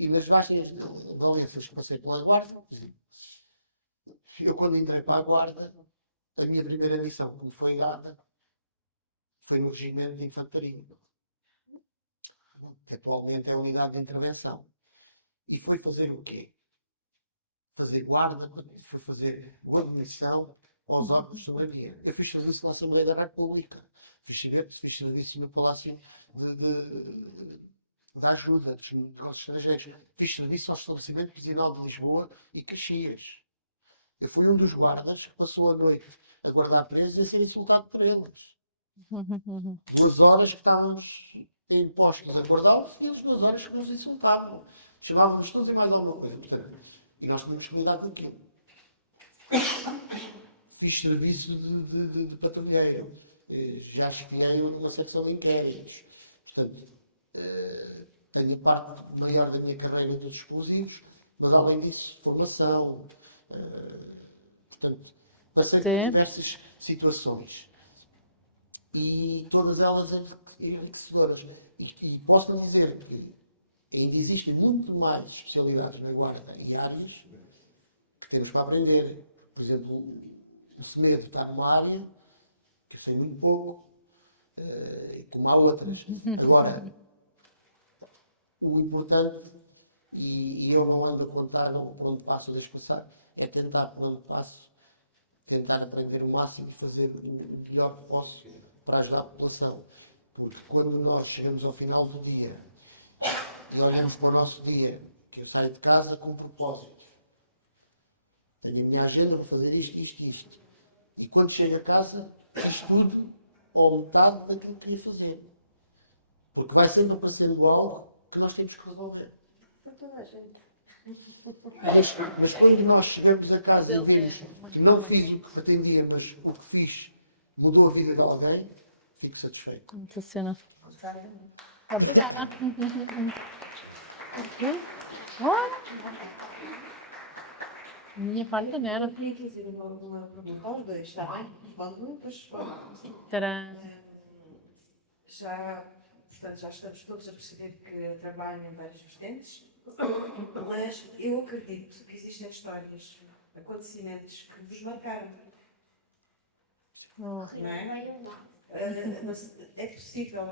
nas várias valências que passei pela Guarda, eu quando entrei para a Guarda, a minha primeira missão que me foi dada foi no regimento de infantaria, que atualmente é a unidade de intervenção. E foi fazer o quê? Fazer guarda, foi fazer guarnição aos órgãos de soberania. Eu fiz serviço na Assembleia da República, fiz serviço no Palácio da Ajuda dos Negócios Estrangeiros, fiz serviço ao Estabelecimento Prisional de Lisboa e Caxias. Eu fui um dos guardas que passou a noite a guardar presos e a ser insultado por eles. 2 horas que estávamos impostos a guardá-los e eles 2 horas que nos insultavam. Chamavam-nos todos e mais alguma coisa. Portanto, e nós tínhamos que lidar com aquilo. Fiz serviço de patrulheiro. Já espiei uma secção de inquéritos. Portanto, tenho parte maior da minha carreira dos explosivos, mas além disso, formação. Portanto, passei por diversas situações. E todas elas enriquecedoras. E posso dizer que ainda existem muito mais especialidades na Guarda e áreas que temos para aprender. Por exemplo, o SEMED está numa área que eu sei muito pouco, como há outras. Agora, o importante, e eu não ando a contar quando passo a discussão, é tentar, quando passo, tentar aprender o máximo e fazer o melhor que posso para ajudar a população. Porque quando nós chegamos ao final do dia e olhamos para o nosso dia, que eu saio de casa com propósitos. Tenho a minha agenda para fazer isto. E quando chego a casa, fiz tudo ou metade daquilo que queria fazer. Porque vai sempre aparecendo algo que nós temos que resolver. Para toda a gente. Mas quando nós chegamos a casa e vimos que não fiz o que pretendia, mas o que fiz mudou a vida de alguém, fico satisfeito. Muita cena. Obrigada. Minha parte não era. Eu queria fazer uma pergunta aos dois, está bem? Respondo, depois respondo. Tcharam. Portanto, já estamos todos a perceber que trabalham em várias vertentes, mas eu acredito que existem histórias, acontecimentos que vos marcaram, não é? É possível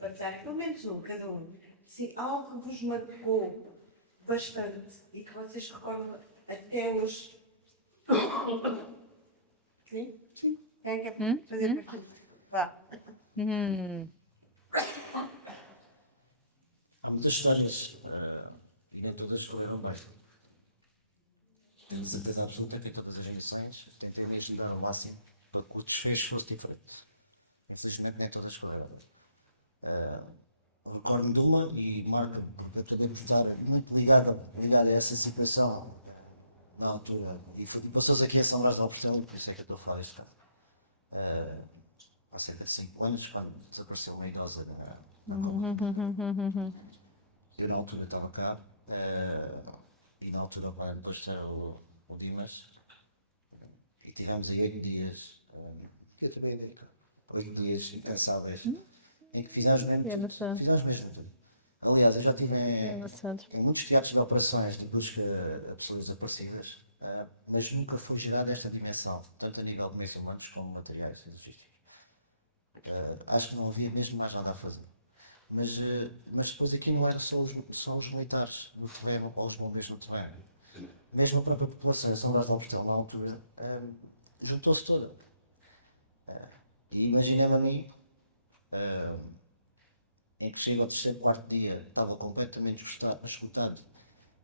partilhar pelo menos cada um. Se algo que vos marcou bastante e que vocês recordam até hoje. Sim? Quem é que é fazer a pergunta? Vá. Há muitas histórias, e nem todas correram bem. Tenho certeza absoluta que em todas as edições tentei me ligar ao máximo para que o desfecho fosse diferente. Infelizmente nem todas correram bem. Recordo-me de uma e marco para poder estar muito ligado a essa situação na altura. E passou-se aqui em São Brás do Alportelo, que eu sei que eu estou a falar disto. Há cerca de 5 anos, quando desapareceu uma idosa na Copa. Eu na altura estava cá, e na altura o pai depois era o Dimas, e tivemos aí 8 dias, Eu também dei cá. 8 dias incansáveis, em que fizemos mesmo tudo. Aliás, eu já tive em muitos teatros de operações de busca a pessoas desaparecidas, mas nunca foi gerada esta dimensão, tanto a nível de meios humanos como materiais exercícios. Acho que não havia mesmo mais nada a fazer. Mas depois aqui não é só os militares no terreno ou os bombeiros no terreno. Mesmo a própria população em São Brás do Alportelo, na altura, juntou-se toda. E imaginei-me a mim, em que chega ao terceiro, quarto dia, estava completamente esgotado.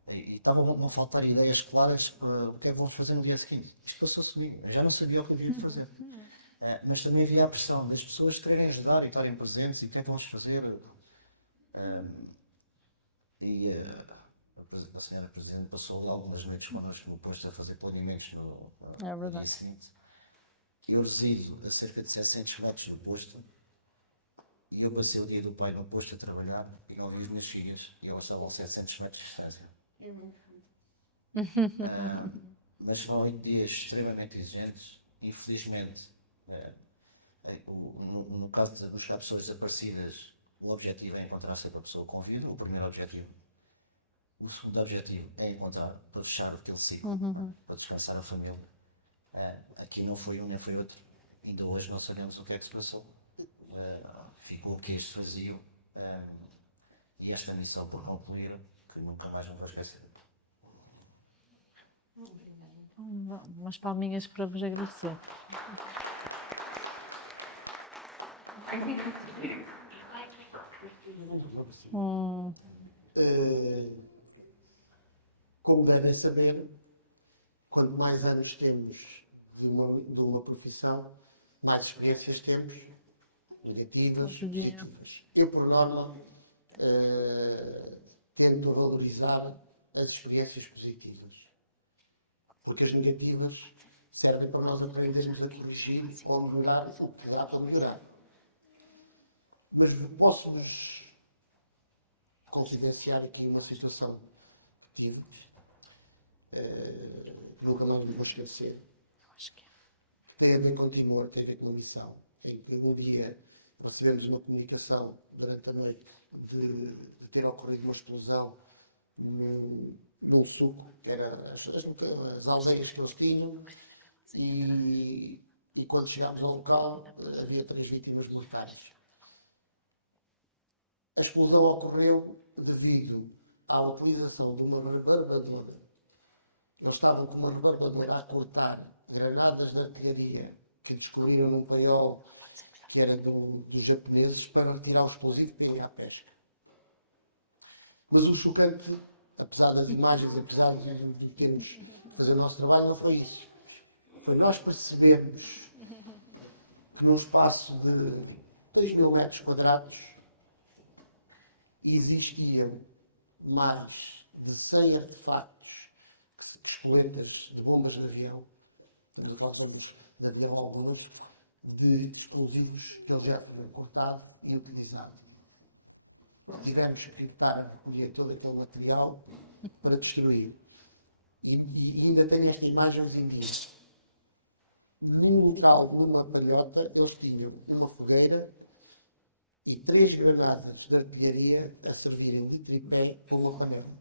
E estavam a faltar ideias claras para o que é que vamos fazer no dia seguinte. Isto passou-se comigo, eu já não sabia o que havia de fazer. Mas também havia a pressão das pessoas quererem ajudar e estarem presentes e o que é que vamos fazer. A senhora Presidente passou algumas noites connosco no posto a fazer planeamentos no dia seguinte. Eu resido a cerca de 700 metros do posto e eu passei o dia do pai no posto a trabalhar e eu ouvi as minhas filhas e elas estavam a 700 metros de distância. Mas foram 8 dias extremamente exigentes. Infelizmente, no caso dos pessoas desaparecidas, o objetivo é encontrar sempre a pessoa com vida, o primeiro objetivo. O segundo objetivo é encontrar, para fechar aquele ciclo, para descansar a família. Aqui não foi um nem foi outro. Ainda hoje não sabemos o que é que se passou. Ficou o que este vazio. E esta missão por concluir, que nunca mais me vou esquecer. Umas palminhas para vos agradecer. Como devem saber, quanto mais anos temos de uma profissão, mais experiências temos, negativas, positivas. Eu, por norma, tendo a valorizar as experiências positivas, porque as negativas servem para nós aprendermos a corrigir ou melhorar o que dá para melhorar. Mas posso-vos confidenciar aqui uma situação que tive, eu não me vou esquecer. Tem a ver com Timor, tem a ver com uma missão, em que um dia recebemos uma comunicação durante a noite de ter ocorrido uma explosão num suco, que era as aldeias que eles tinham, e quando chegámos ao local havia 3 vítimas mortais. A explosão ocorreu devido à utilização de uma barbadoura. Eles estavam com uma barbadoura a colocar granadas de artilharia que descobriram num paiol que era dos japoneses para retirar o explosivo para ir à pesca. Mas o chocante, apesar das imagens, apesar de termos de fazer o nosso trabalho, não foi isso. Foi nós percebermos que num espaço de 2.000 metros quadrados existiam mais de 100 artefactos expoentes de bombas de avião, estamos a falar de bombas de avião algumas, de explosivos que eles já tinham cortado e utilizado. Tivemos que estar a recolher todo aquele material para destruir. E ainda tenho esta imagem em mim. Num local, numa palhota, eles tinham uma fogueira e 3 granadas de artilharia a servirem de tripé para uma panela.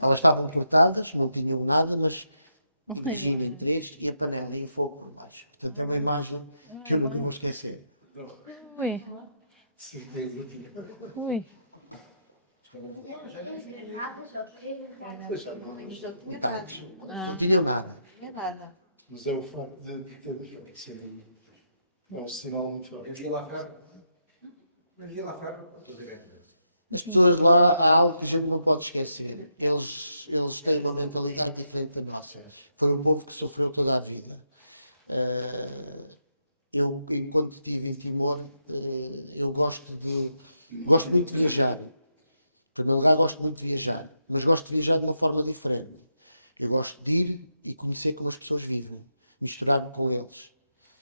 Elas estavam cortadas, não tinham nada, mas dividiram em 3 e a panela em fogo por baixo. Portanto, é uma imagem que eu nunca vou esquecer. Ui. Ui. Não tinha nada. Não é nada. Mas é o facto de termos aparecido. É um sinal muito forte. Havia lá ferro, Presidente. As pessoas lá, há algo que a gente não pode esquecer. Eles têm uma mentalidade diferente da nossa. Foi um povo que sofreu toda a vida. Eu, enquanto estive em Timor, eu gosto muito de viajar. Em primeiro lugar, gosto muito de viajar. Mas gosto de viajar de uma forma diferente. Eu gosto de ir e conhecer como as pessoas vivem. Misturar-me com eles.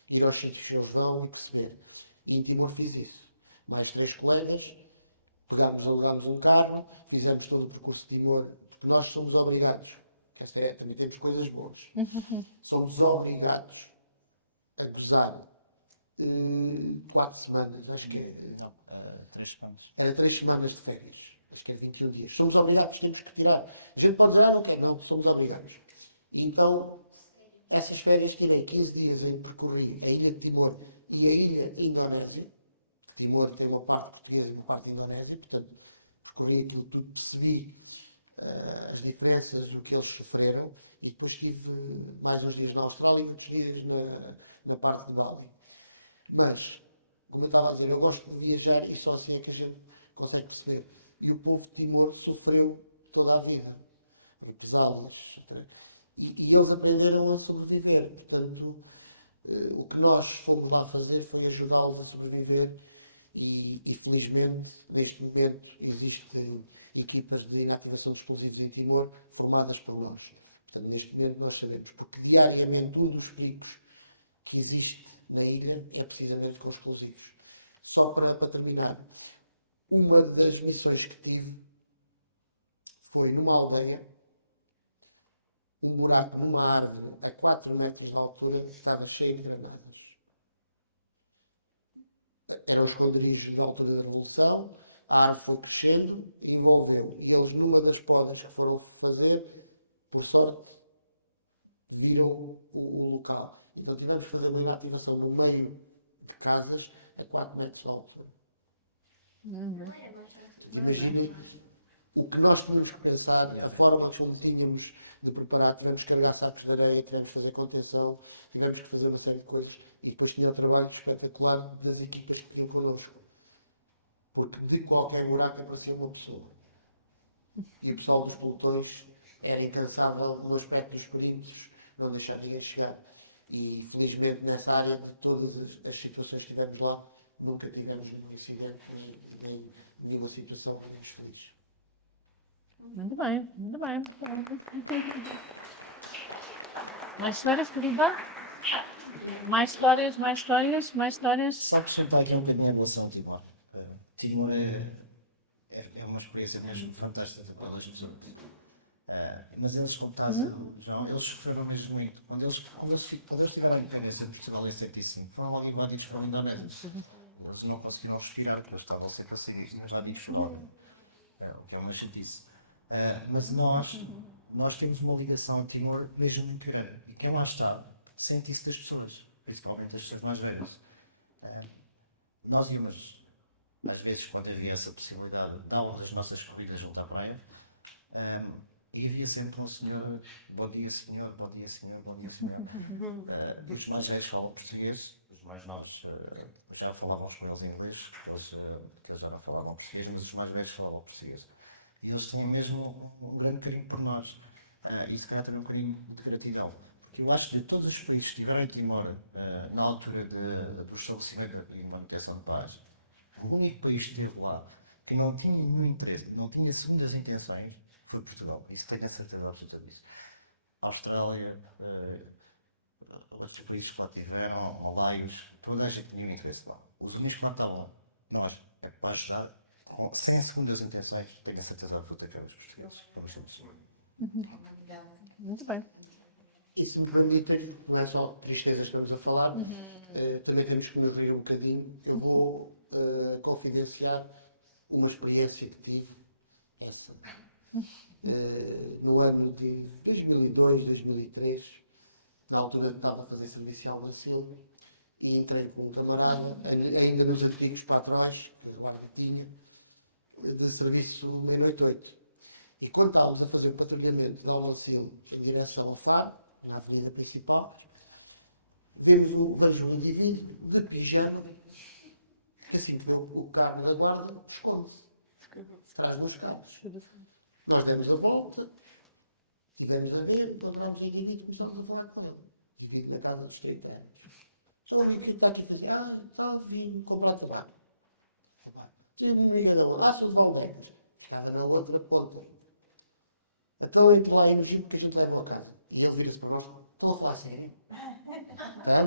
Ir aos sítios que eles vão e perceber. E em Timor fiz isso. Mais 3 colegas. Alugámos um carro, fizemos todo o percurso de Timor, porque nós somos obrigados, também temos coisas boas, somos obrigados a cruzar 4 semanas, acho que é. Não, 3 semanas. Era 3 semanas de férias, acho que é 21 dias. Somos obrigados, temos que tirar. A gente pode dizer, ok, não, somos obrigados. Então, essas férias tirei 15 dias em percorrer a ilha de Timor e a ilha de Indonésia. Timor tem uma parte portuguesa e uma parte indonésia, portanto, percorri tudo, percebi as diferenças, o que eles sofreram, e depois estive mais uns dias na Austrália e outros dias na parte de Bali. Mas, como eu estava a dizer, eu gosto de viajar e só assim é que a gente consegue perceber. E o povo de Timor sofreu toda a vida. Represálias. E eles aprenderam a sobreviver. Portanto, o que nós fomos lá fazer foi ajudá-los a sobreviver. E felizmente, neste momento, existem equipas de inativação de explosivos em Timor formadas por nós. Portanto, neste momento nós sabemos, porque diariamente um dos perigos que existe na ilha é precisamente com explosivos. Só para terminar, uma das missões que tive foi numa aldeia, um buraco numa árvore a 4 metros de altura que estava cheio de granadas. Eram os esconderijos de alta da Revolução, a árvore foi crescendo e envolveu. E eles, numa das podas que foram fazer, por sorte, viram o local. Então tivemos que fazer uma inativação no meio de casas a 4 metros de altura. Imaginem o que nós tínhamos que pensar, a forma que nós tínhamos de preparar, tivemos que olhar sapos de areia, tivemos que fazer contenção, tivemos que fazer uma série de coisas e depois tinha o trabalho espetacular das equipas que tinham connosco. Porque de qualquer buraco aparecia uma pessoa. E o pessoal dos pelotões era incansável no aspecto dos perímetros, não deixar ninguém chegar. E felizmente nessa área de todas as situações que tivemos lá, nunca tivemos nenhum incidente nem nenhuma situação que nos feliz. Muito bem, muito bem. Muito bem. Mais histórias, Filipe? Mais histórias, mais histórias, mais histórias. Só acrescentar aqui um bocadinho em relação ao Timor. Timor é uma experiência mesmo fantástica para as pessoas. Mas eles, como está a dizer, João, eles sofreram mesmo muito. Quando eles tiveram interesse em Portugal em 75, foram logo invadidos por Indonésia. Eles não conseguiram respirar, porque eles estavam sempre a ser isto, mas lá digo fora. O que é uma chatice. Mas nós temos uma ligação a Timor mesmo muito grande. E quem lá está, sente isso das pessoas, principalmente das pessoas mais velhas. Nós íamos, às vezes, quando havia essa possibilidade, dar uma das nossas corridas junto à praia, e havia sempre um senhor, bom dia senhor, bom dia senhor, bom dia senhor. Os mais velhos falam português, os mais novos já falávamos com eles em inglês, eles já não falavam português, mas os mais velhos falavam português. E eles tinham mesmo um grande carinho por nós. E se calhar também um bocadinho de gratidão. Porque eu acho que de todos os países que estiveram em Timor, na altura do estabelecimento e manutenção de paz, o único país que esteve lá que não tinha nenhum interesse, não tinha segundas intenções, foi Portugal. Isso tenho a certeza absoluta disso. A Austrália, outros países que lá tiveram, Malaios, toda a gente tinha um interesse lá. Os únicos que matavam nós, para ajudar, sem segundas intenções, tenho a certeza absoluta que eram os portugueses. Vamos juntos. Muito bem. E se me permitem, não é só tristezas que estamos a falar, também temos que me rir um bocadinho. Eu vou confidenciar uma experiência que tive no ano de 2002, 2003, na altura que estava a fazer serviço no Brasil, e entrei com um camarada, ainda nos antigos patrões, que agora tinha, de serviço meia-noite 8. E quando estávamos a fazer o patrulhamento de Almocil em direção ao Faro, na avenida principal, vejo um indivíduo de pijama, que assim que o carro na guarda, esconde-se. Traz umas calças. Nós demos a volta, ficamos a ver, encontramos o indivíduo e começamos a falar com ele. O indivíduo na casa dos 30 anos. Então o indivíduo está aqui a dizer, vim comprar tabaco. Tive uma amiga da outra, os baldecas. Ficava na outra ponta. Então eu lá imagino que a gente leva ao casa. E ele vira-se para nós, estão a falar sério?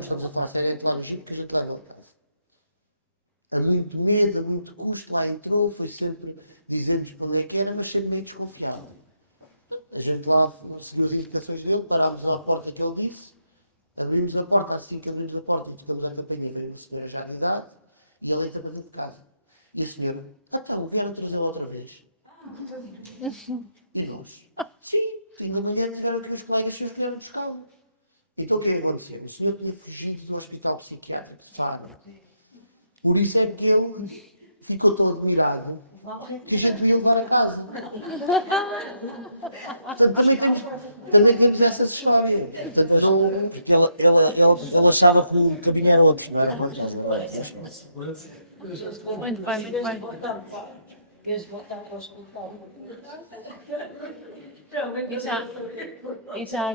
Estamos a falar sério, então lá imagino que a gente leva ao casa. A muito medo, a muito custo, lá entrou, foi sempre dizer-nos para onde é que era, mas sempre meio desconfiado. A gente lá, nas indicações dele, parámos à porta que ele disse, abrimos a porta, assim que abrimos a porta, e estamos a apanhar, veio o senhor já de idade, e ele entra dentro de casa. E a senhora, então, vieram trazê-lo outra vez. E nós, sim, de manhã tiveram que os colegas seus vieram buscá-lo. Então o que é que aconteceu? O senhor tinha fugido de um hospital psiquiátrico, sabe? Por isso é que ele ficou tão admirado que a gente viu lá em casa. Portanto, também temos essa história. Portanto, não... Porque ele achava que o caminho era outro, não é? Muito bem, muito bem. Queres voltar para o hospital? E já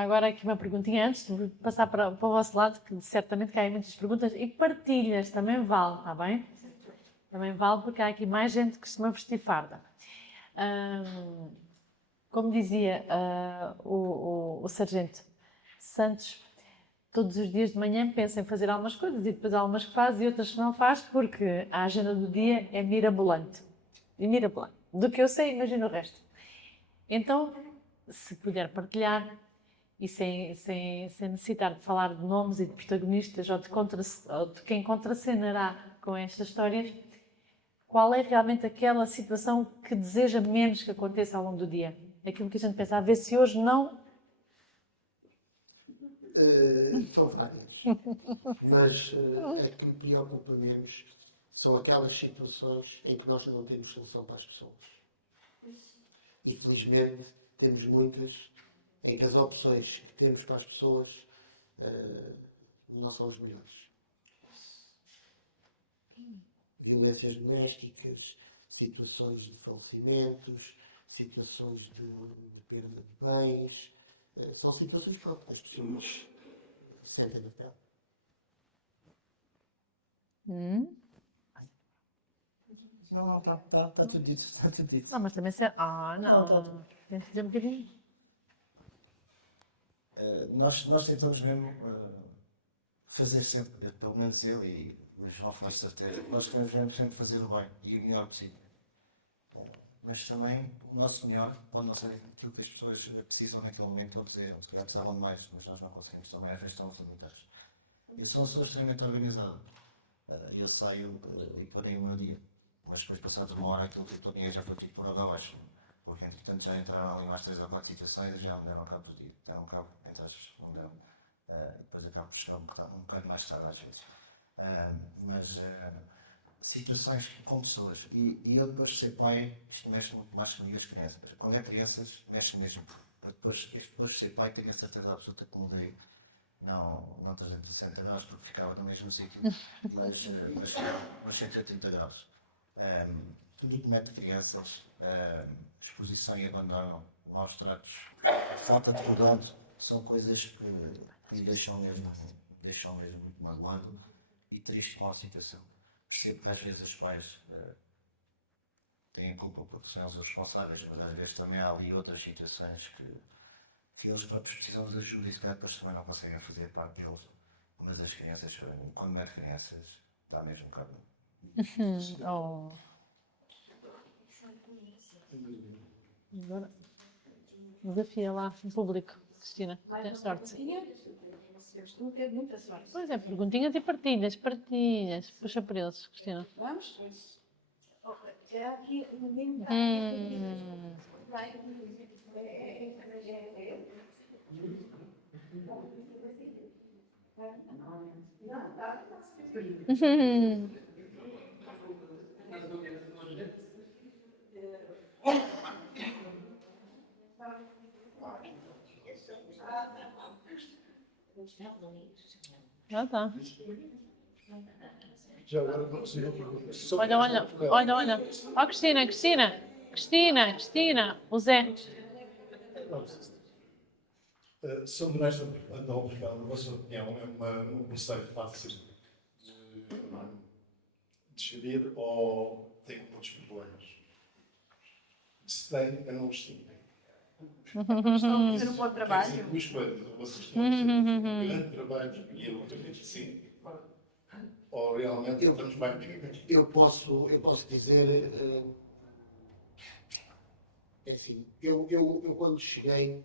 agora aqui uma perguntinha antes de passar para o vosso lado, que certamente que há aí muitas perguntas, e partilhas também vale, está bem? Também vale porque há aqui mais gente que costuma vestir farda. Como dizia o Sargento Santos, todos os dias de manhã pensa em fazer algumas coisas e depois há algumas que faz e outras que não faz porque a agenda do dia é mirabolante. E mirabolante. Do que eu sei, imagino o resto. Então, se puder partilhar e sem necessitar de falar de nomes e de protagonistas ou de quem contracenará com estas histórias, qual é realmente aquela situação que deseja menos que aconteça ao longo do dia? Aquilo que a gente pensa, a ver se hoje não... São várias. Mas a que me preocupa menos são aquelas situações em que nós não temos solução para as pessoas. E felizmente temos muitas em que as opções que temos para as pessoas não são as melhores. Violências domésticas, situações de falecimentos, situações de perda de bens, são situações que as pessoas sentem na pele. Não, está tudo dito, está tudo dito. Não, mas também se... não. Tens de dizer um bocadinho. Nós tentamos mesmo fazer sempre, pelo menos eu e o João Feliz certeza, nós tentamos mesmo sempre fazer o bem e o melhor possível. Mas também o nosso melhor pode não ser aquilo que as pessoas precisam naquele momento, ou seja, se calhar precisavam de mais, mas nós não conseguimos também, às vezes estamos limitados. Eu sou uma pessoa extremamente organizada. Eu saio e planeio o meu dia, mas depois passado uma hora aquilo que eu planeei já foi tipo por água abaixo. Porque entretanto já entraram ali mais 3 ou 4 situações e já me deram cabo do dia. Deram cabo, então não deram. Depois acabo por chegar um bocado mais tarde às vezes. Mas situações com pessoas. E eu depois de ser pai, isto mexe muito mais comigo as crianças. Quando é crianças, mexe mesmo. Depois de ser pai, tenho a certeza absoluta que mudei. Não 360 graus, porque ficava no mesmo sítio, mas 180 graus. Tudo que mete crianças, exposição e abandono, maus tratos, falta de cuidado, são coisas que me deixam mesmo muito magoado e triste com a situação. Percebo que às vezes os pais têm culpa porque são eles os responsáveis, mas às vezes também há ali outras situações que eles próprios precisam de ajuda e se calhar depois também não conseguem fazer parte deles. Mas as crianças, quando é crianças, dá mesmo um bocado. Agora, desafia lá em público, Cristina. Tens sorte. Vocês estão a ter muita sorte. Pois é, perguntinhas e partilhas. Puxa por eles, Cristina. Vamos? É aqui, no mínimo. Já está. Já agora não sei o que Olha. Ó, Cristina. O Zé. Sobre esta pergunta, obrigado. A vossa opinião é um conselho fácil de gerir ou tem muitos problemas? Se tem, eu não os tenho. Estão a fazer um bom trabalho. Duas coisas. Vocês estão a fazer um grande trabalho e eu acredito que sim. Ou realmente estamos bem? Eu posso dizer, enfim, eu quando cheguei,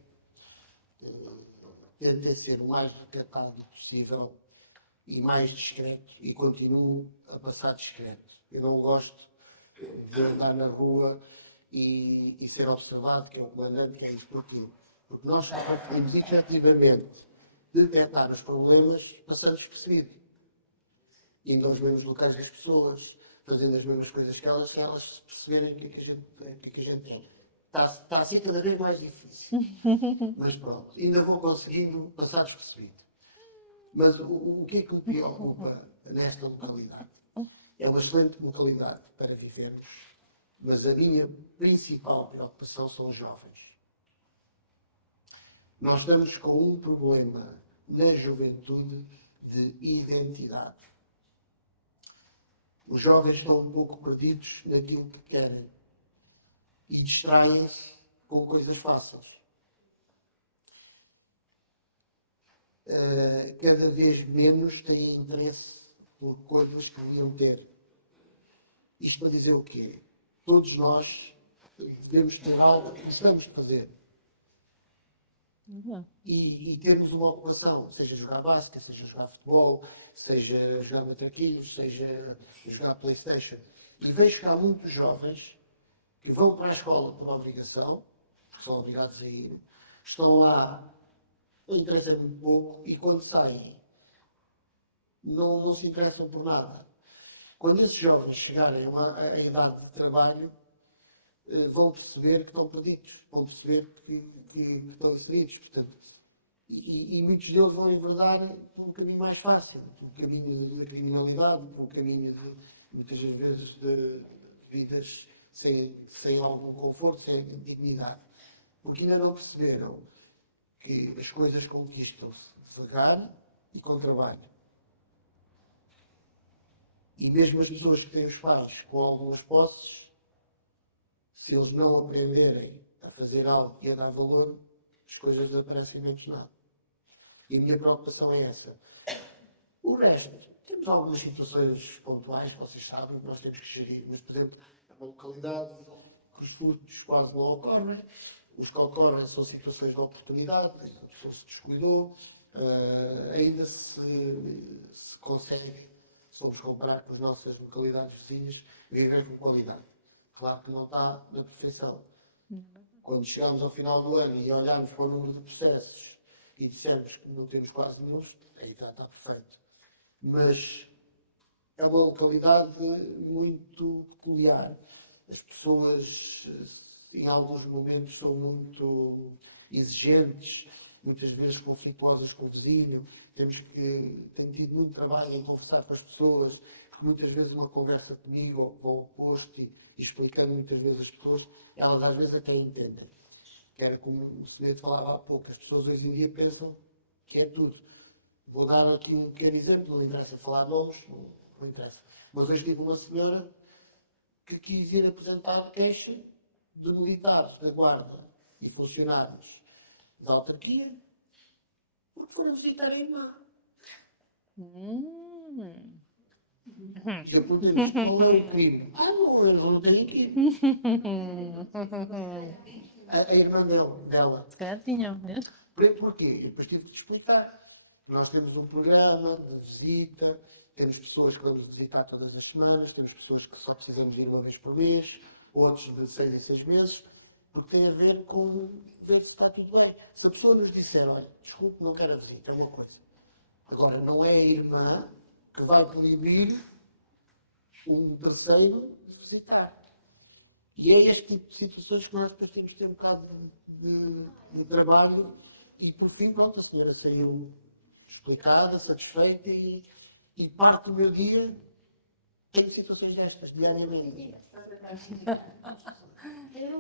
tentei ser o mais recatado possível e mais discreto e continuo a passar discreto. Eu não gosto de andar na rua e ser observado, que é o comandante, que é isso por tudo. Porque nós podemos efetivamente detectar os problemas passando despercebido. Indo aos mesmos locais das pessoas, fazendo as mesmas coisas que elas, sem elas perceberem o que é que a gente tem. Está a ser cada vez mais difícil. Mas pronto, ainda vou conseguindo passar despercebido. Mas o que é que me preocupa nesta localidade? É uma excelente localidade para vivermos, mas a minha principal preocupação são os jovens. Nós estamos com um problema na juventude de identidade. Os jovens estão um pouco perdidos naquilo que querem e distraem-se com coisas fáceis. Cada vez menos têm interesse por coisas que deviam ter. Isto para dizer o quê? Todos nós devemos ter algo que possamos fazer. E termos uma ocupação, seja jogar basquete, seja jogar futebol, seja jogar matraquilhos, seja jogar Playstation. E vejo que há muitos jovens que vão para a escola por obrigação, porque são obrigados a ir, estão lá, não interessa muito pouco, e quando saem, não se interessam por nada. Quando esses jovens chegarem à idade de trabalho, vão perceber que estão perdidos, vão perceber que estão inseridos. Portanto, e muitos deles vão enverdar por um caminho mais fácil, por um caminho da criminalidade, por um caminho de, muitas vezes, de vidas sem algum conforto, sem dignidade. Porque ainda não perceberam que as coisas conquistam-se devagar e com trabalho. E mesmo as pessoas que têm os pais com algumas posses, se eles não aprenderem a fazer algo e a dar valor, as coisas desaparecem menos nada. E a minha preocupação é essa. O resto, temos algumas situações pontuais, que vocês sabem, que nós temos que gerir. Mas, por exemplo, é uma localidade que os furtos quase não ocorrem. Os que ocorrem são situações de oportunidade, a pessoa se descuidou, ainda se consegue, se formos comparar com as nossas localidades vizinhas, viver com qualidade. Claro que não está na perfeição. Quando chegamos ao final do ano e olharmos para o número de processos e dissermos que não temos quase nenhum, aí já está perfeito. Mas é uma localidade muito peculiar. As pessoas, em alguns momentos, são muito exigentes, muitas vezes conflituosas com o vizinho. Tenho tido muito trabalho em conversar com as pessoas, que muitas vezes uma conversa comigo ou o oposto e explicando muitas vezes as pessoas, elas às vezes até entendem. Que era como o Semedo falava há pouco, as pessoas hoje em dia pensam que é tudo. Vou dar aqui um pequeno exemplo, não interessa falar nomes, não interessa. Mas hoje tive uma senhora que quis ir apresentar queixa de militares da guarda e funcionários da autarquia porque foram visitar a irmã. E eu perguntei-lhes qual é o crime. Não, eles não têm crime. A irmã dela. Se calhar tinham, né? Porquê? Eu depois tive de explicar. Nós temos um programa de visita, temos pessoas que vamos visitar todas as semanas, temos pessoas que só precisamos ir uma vez por mês, outros de 6 em 6 meses, porque tem a ver com ver se está tudo bem. Se a pessoa nos disser, olha, desculpe, não quero a visita, é uma coisa. Agora, não é a irmã que vai proibir um terceiro de visitar. E é este tipo de situações que nós depois temos que ter um bocado de trabalho e, por fim, pronto, a senhora saiu explicada, satisfeita e parte do meu dia tem situações destas, diariamente.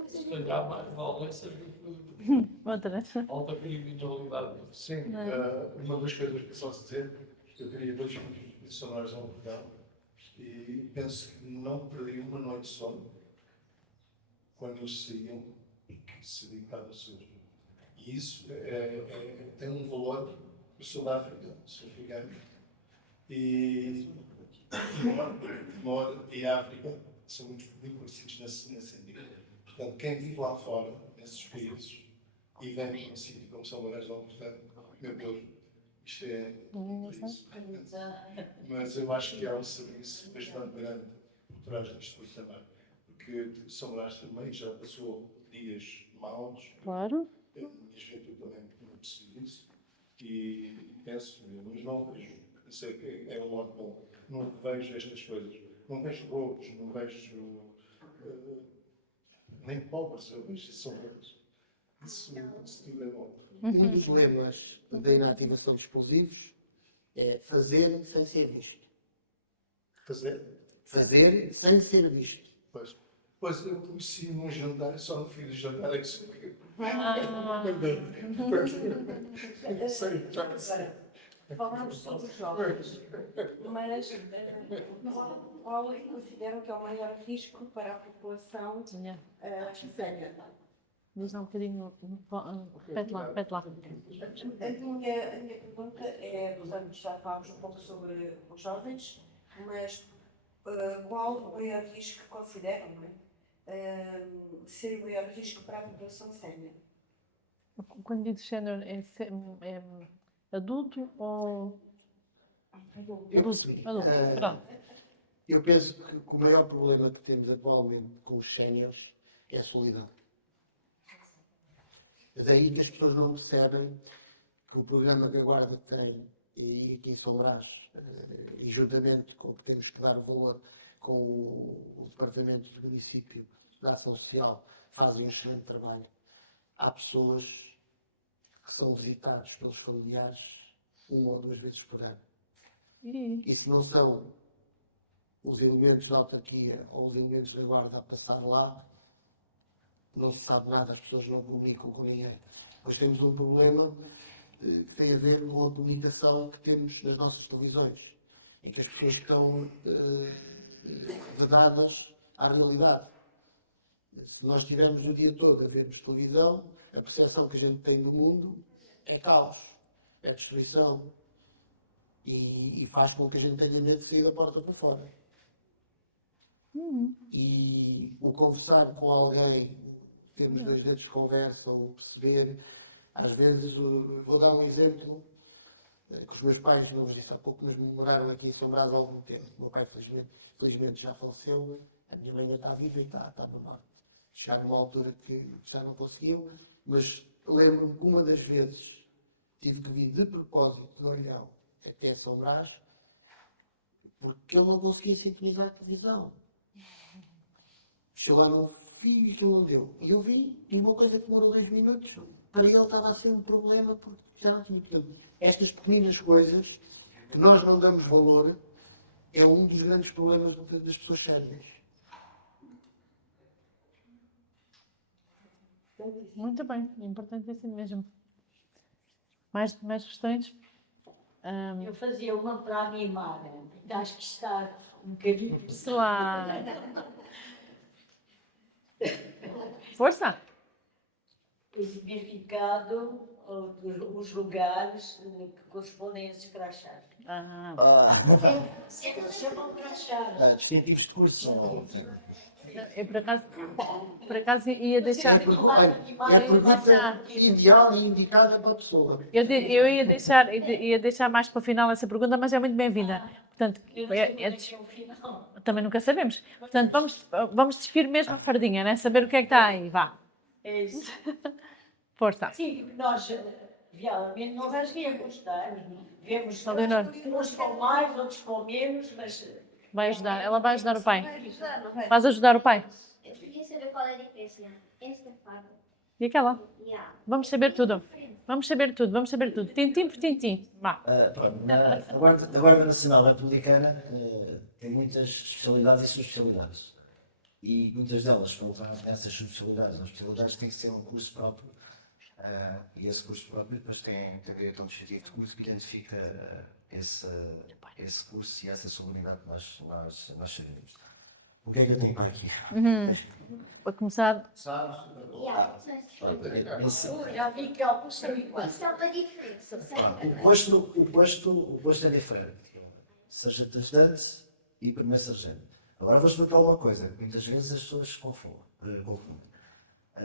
Se calhar mais vale essa Outra. alta criminalidade. Sim, uma das coisas que só se dizer, eu queria 2 filhos missionários ao Portugal e penso que não perdi uma noite de sono quando eles saíam e que se dedicavam a Deus. E isso tem um valor. Eu sou da África, sou africano, e Timor e a África são muito parecidos nesse sentido. Portanto, quem vive lá fora, nesses países, e vem para um sítio como São Lourenço do Alcorcão, meu Deus, isto é isso. Mas eu acho que há um serviço bastante grande por trás disto tudo também. Porque São Lourenço também já passou dias maus. Claro. A minha juventude também não percebi isso. E penso, mas não vejo, sei que é um modo bom, não vejo estas coisas. não vejo roubos, não vejo nem pobres, eu vejo sombras. Isso tudo é bom. Um dos lemas da inativação de explosivos é fazer sem ser visto. Fazer? Fazer sem ser visto. Pois eu conheci num jantar, só no fim do jantar é que sou eu. Sei, já sei. Falamos sobre os jovens, mas qual consideram que é o maior risco para a população sénia? Diz lá um bocadinho, repete lá. A minha pergunta é, portanto, já falámos um pouco sobre os jovens, mas qual o maior risco que consideram, não é? Ser o maior risco para a população sénior? Quando diz sénior, é adulto ou... Adulto, pronto. Eu penso que o maior problema que temos atualmente com os séniores é a solidão. É daí que as pessoas não percebem que o programa que a Guarda tem, e aqui em São Brás, e juntamente com o que temos que dar valor com o Departamento do Município da Ação Social, fazem um excelente trabalho. Há pessoas que são visitadas pelos familiares 1 ou 2 vezes por ano. E se não são os elementos da autarquia ou os elementos da Guarda a passar lá, não se sabe nada, as pessoas não comunicam com ninguém. Pois temos um problema que tem a ver com a comunicação que temos nas nossas televisões, em que as pessoas estão vedadas à realidade. Se nós estivermos o dia todo a vermos televisão, a percepção que a gente tem no mundo é caos, é destruição e faz com que a gente tenha medo de sair da porta por fora. E o conversar com alguém, termos 2 dedos de conversa ou perceber, às vezes, vou dar um exemplo que os meus pais, não vos disse há pouco, mas me moraram aqui em São Brás há algum tempo. O meu pai, felizmente já faleceu, a minha mãe ainda está viva e está normal. Chegaram numa altura que já não conseguiam, mas lembro-me que uma das vezes tive que vir de propósito de Orelhão até São Brás porque eu não conseguia sintonizar a televisão. Chamaram filhos do onde eu. E eu vi, e uma coisa que demorou 2 minutos, para ele estava a ser um problema porque já não tinha tempo. Estas pequenas coisas que nós não damos valor é um dos grandes problemas das pessoas sérias. Muito bem, é importante assim mesmo. Mais questões? Eu fazia uma para animar, acho que está um bocadinho Pessoal. Força! o significado, os lugares que correspondem a esses crachás. Eles chamam crachás. Distintivos de curso. Eu por acaso ia deixar. É a pergunta ideal e indicada para a pessoa. Eu ia deixar mais para o final essa pergunta, mas é muito bem-vinda. Portanto, também nunca sabemos. Portanto, vamos despir mesmo a fardinha, né? Saber o que é que está aí. Vá. É isso. Força. Sim, nós, realmente, não rasguemos, tá? Vemos Leonor. uns com mais, outros com menos, mas... Vai ajudar. Ela vai ajudar o pai. Vais ajudar o pai? Eu queria saber qual é a diferença. Esta fada. E aquela? E a... Vamos saber tudo. Vamos saber tudo. Tintim por tintim. Vá. A Guarda Nacional Republicana tem muitas especialidades e subespecialidades. E muitas delas vão levar essas subespecialidades. As especialidades têm que ser um curso próprio. E esse curso próprio depois tem a ver com um distintivo de curso que identifica esse curso e essa subunidade que nós sabemos. O que é que eu tenho para aqui? Para começar. Já vi que alguns são iguais. Isso é uma diferença. O posto é diferente. Sargento ajudante e primeiro sargento. Agora vou explicar uma coisa que muitas vezes as pessoas confundem.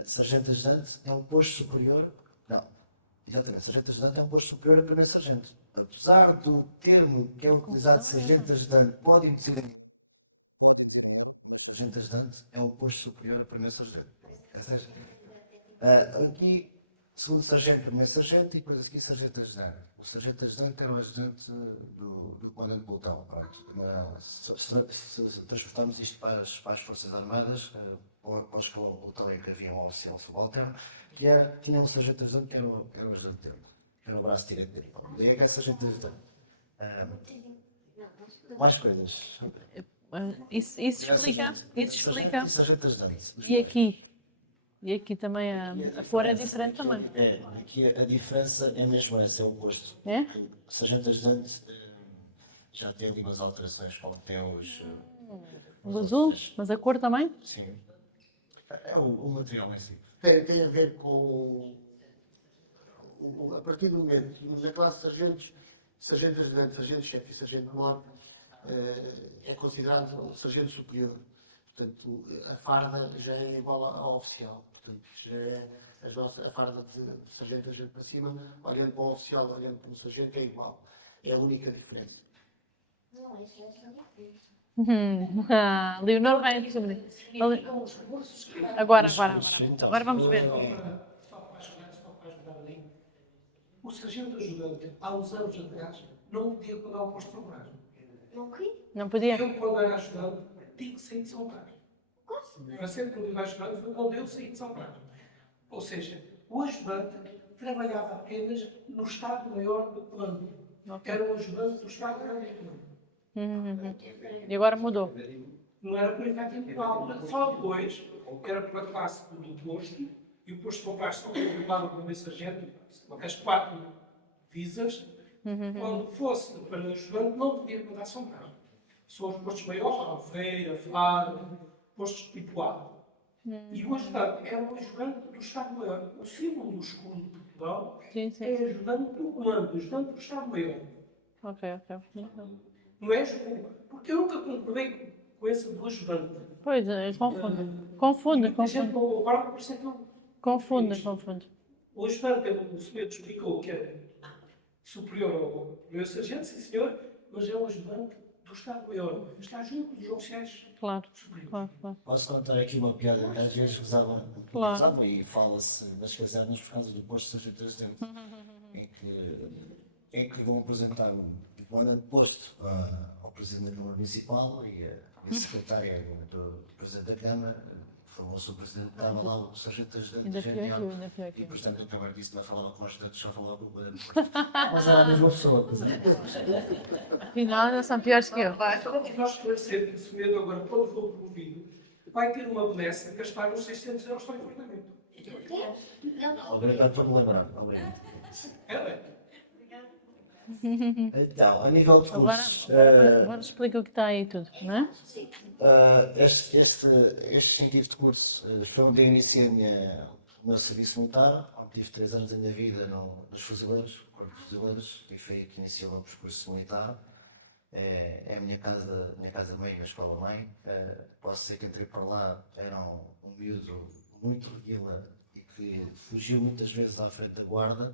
Sargento ajudante é um posto superior. Não, exatamente. Sargento ajudante é um posto superior a primeiro sargento. Apesar do termo que é utilizado de sargento ajudante, pode induzir. Sargento ajudante é um posto superior a primeiro sargento. Aqui segundo sargento, primeiro sargento e depois a seguir sargento ajudante. O sargento ajudante era o ajudante do comandante do pelotão. Pronto. Se transportarmos isto para as Forças Armadas, para os pelotão é que havia um oficial subalterno, tinha um sargento ajudante que era o ajudante dele, que era o braço direito dele. E é que é sargento ajudante. Mais coisas. Isso explica. Sargento ajudante. E aqui também a cor é diferente também. Aqui a diferença é mesmo essa, é o oposto. É? O sargento ajudante já tem algumas alterações, como tem os azul, mas a cor também? Sim. É o material em si. Tem a ver com a partir do momento, na classe de sargentos, sargento ajudante, sargento-chefe e sargento-mor, é considerado um sargento superior. Portanto, a farda já é igual ao oficial. Portanto, já é a farda de sargento ajudante para cima, olhando para o oficial, olhando para o sargento, é igual. É a única diferença. Não, isso é só diferente. Leonor vai sobre. Agora vamos ver. Só para ajudar ali. O sargento ajudante, há uns anos atrás, não podia pagar o posto de favorável. Não que? Não podia? Eu, quando era ajudante, tinha que sair de São Carlos. Para ser que eu era ajudante foi quando eu saí de São Carlos. Ou seja, o ajudante trabalhava apenas no Estado-Maior do Comando. Era o ajudante do Estado-Maior do Comando. E agora mudou. Não era por efeito individual. Só depois era pela classe do posto, e o posto de só controlado pelo sargento, as 4 visas. Quando fosse para o ajudante, não podia mandar São Carlos. São os postos maiores, Albufeira, Faro, postos tipo A. E o ajudante é o ajudante do Estado-Maior. O símbolo do escudo de Portugal é ajudante do comando, ajudante do Estado-Maior. Ok. Não é escudo. Porque eu nunca concordei com esse do ajudante. Pois, confunde. A gente não concorda, por isso é que eu... Confunde. O ajudante, o senhor explicou que é superior ao primeiro sargento, sim senhor, mas é o ajudante do Estado-Maior. Está junto dos oficiais superiores. Claro. Posso contar aqui uma piada que às vezes usavam e fala-se nas casernas por causa do posto de sargento ajudante, em que vão apresentar um posto ao Presidente da Câmara Municipal e a secretária do Presidente da Câmara, falou-se o Presidente, estava lá o sargento ajudante Ainda general, pior que e o eu. Presidente da Câmara disse que não falava com o ajudante, só falava com o Presidente do posto. Mas era a mesma pessoa. Afinal, não são piores que eu. Então, nós esclarecer que esse medo agora, quando for promovido, vai ter uma benesse de gastar uns 600 euros para o enfrentamento. Obrigado por me lembrar. É. Então, a nível de cursos, Agora explica o que está aí tudo, não é? Sim. estes sentidos de curso foram de iniciar o meu serviço militar, onde tive 3 anos da minha vida nos fuzileiros, Corpo de Fuzileiros, e foi aí que iniciou o meu percurso militar. É a minha casa mãe, a escola mãe. Posso dizer que entrei para lá, era um miúdo muito reguila e que fugiu muitas vezes à frente da guarda.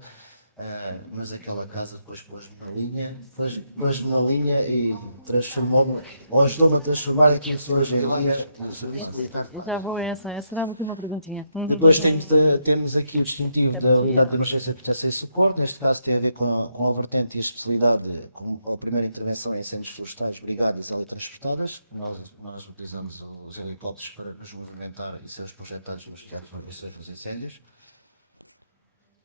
Mas aquela casa depois pôs-me na linha e transformou-me, ou ajudou-me a transformar aquilo que hoje em dia. Eu já vou a essa era a última perguntinha. Depois temos aqui o distintivo da Unidade de Emergência, Proteção e Socorro. Neste caso tem a ver com a vertente e especialidade com a primeira intervenção em incêndios florestais, brigadas e eletransportadas. Nós utilizamos os helicópteros para nos movimentar e ser projetados nos teatros de operações dos incêndios.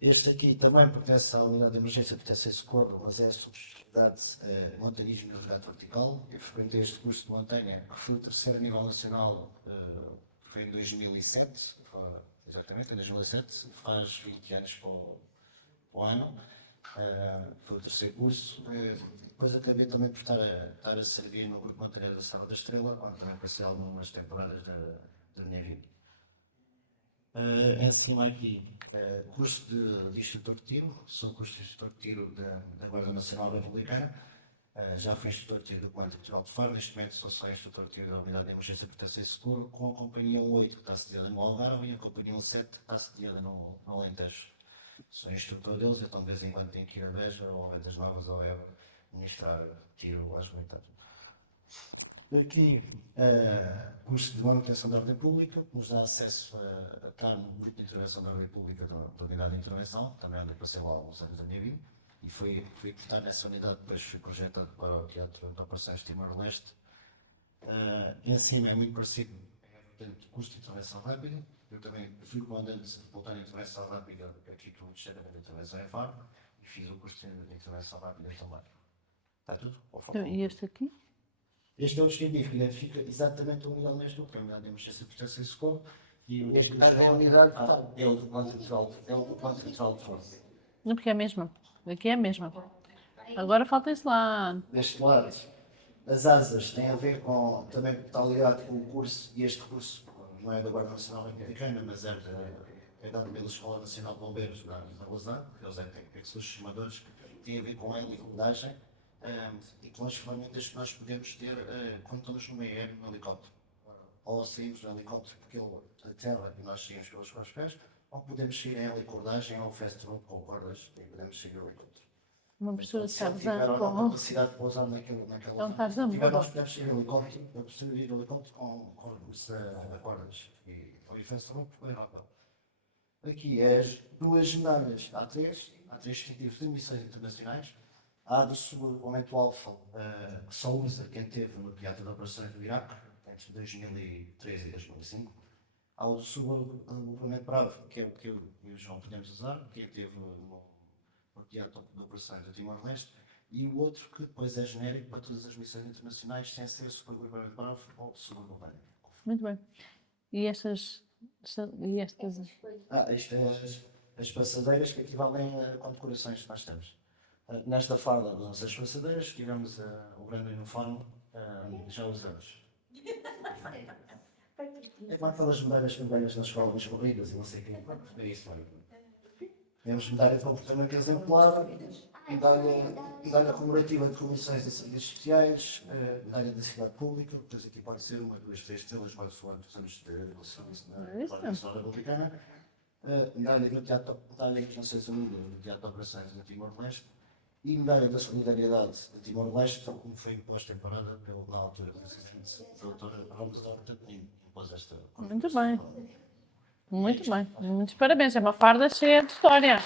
Este aqui também pertence à Unidade de Emergência, Proteção e Socorro, mas é a subespecialidade montanhismo e navegação vertical. Eu frequentei este curso de montanha, que foi o terceiro a nível nacional, foi em 2007, exatamente, em 2007, faz 20 anos para o ano. Foi o terceiro curso. Depois acabei também por estar a servir no Grupo de Montanha da Serra da Estrela, onde também passei algumas temporadas da minha vida. Em cima aqui, curso de instrutor de tiro, sou curso de instrutor de tiro da Guarda Nacional Republicana, já fui instrutor de tiro do Comando Territorial de Faro, neste momento sou só instrutor de tiro da Unidade de Emergência, Proteção e Seguro, com a Companhia 8 que está sediada no Algarve e a Companhia 7 que está sediada no Alentejo. Sou instrutor deles, então de vez em quando tenho que ir a Beja ou a Vendas Novas ou a ministrar tiro às militares. Aqui, curso de manutenção da ordem pública, nos dá acesso a estar no grupo de intervenção da ordem pública da unidade de intervenção, também onde eu passei lá há alguns anos da minha vida, e fui estar nessa unidade, depois fui projetado para o Teatro de Operações de Timor-Leste. Em cima é muito parecido, portanto, curso de intervenção rápida. Eu também fui comandante de voltar em intervenção rápida aqui do Ministério da Intervenção EFAR e fiz o curso de intervenção rápida também. Está tudo? E este aqui? Este é o científico, identifica exatamente a unidade neste grupo, a unidade de emergência, proteção e socorro. E Este caso é a unidade. é o documento central de força. Não, porque é a mesma. Aqui é a mesma. Agora falta esse lá. Deste lado, as asas têm a ver com, também está ligado com o curso, e este curso não é da Guarda Nacional Republicana, mas é dado pela Escola Nacional de Bombeiros da Lausanne, eles que são os chamadores, tem a ver com a helicopteragem e com as ferramentas que nós podemos ter quando estamos no meio aéreo, no helicóptero. Ou saímos no helicóptero porque ele aterra e nós saímos pelos pés, ou podemos sair em helicordagem ou fast rope com cordas e podemos sair no helicóptero. Uma mistura de Se Tarzan tiveram a com... capacidade de pousar naquela É um Tarzan, tiver, nós mudou. podemos sair helicóptero, eu preciso ir helicóptero com recurso a cordas e fast rope foi rápido. Aqui é as duas medalhas. Há três científicos de missões internacionais. Há do subgrupamento Alfa, que só usa quem teve no Teatro de Operações do Iraque, entre 2003 e 2005. Há o do subgrupamento Bravo, que é o que eu e o João podemos usar, quem teve no Teatro de Operações do Timor-Leste. E o outro que depois é genérico para todas as missões internacionais, sem ser subgrupamento Bravo ou subgrupamento. Muito bem. E estas... Isto é as passadeiras que equivalem a condecorações que nós temos. Nesta farda das nossas passadeiras, tivemos o grande uniforme, já usamos. É como aquelas medalhas que ganhas nas escolas corridas e não sei o quê. É isso, temos medalha de comportamento exemplar, medalha comemorativa de comissões e serviços especiais, medalha da cidade pública, depois aqui pode ser 1, 2, 3 estrelas, vai soar dos anos de serviço na Guarda Nacional Republicana, medalha das Nações Unidas no Teatro de Operações de Timor-Leste e medalha da Solidariedade de Timor-Leste, tal como foi imposta temporada pela na altura da doutora Ramos Dorta, impôs esta. Muito bem. Muito bem. Muitos parabéns. É uma farda cheia de história.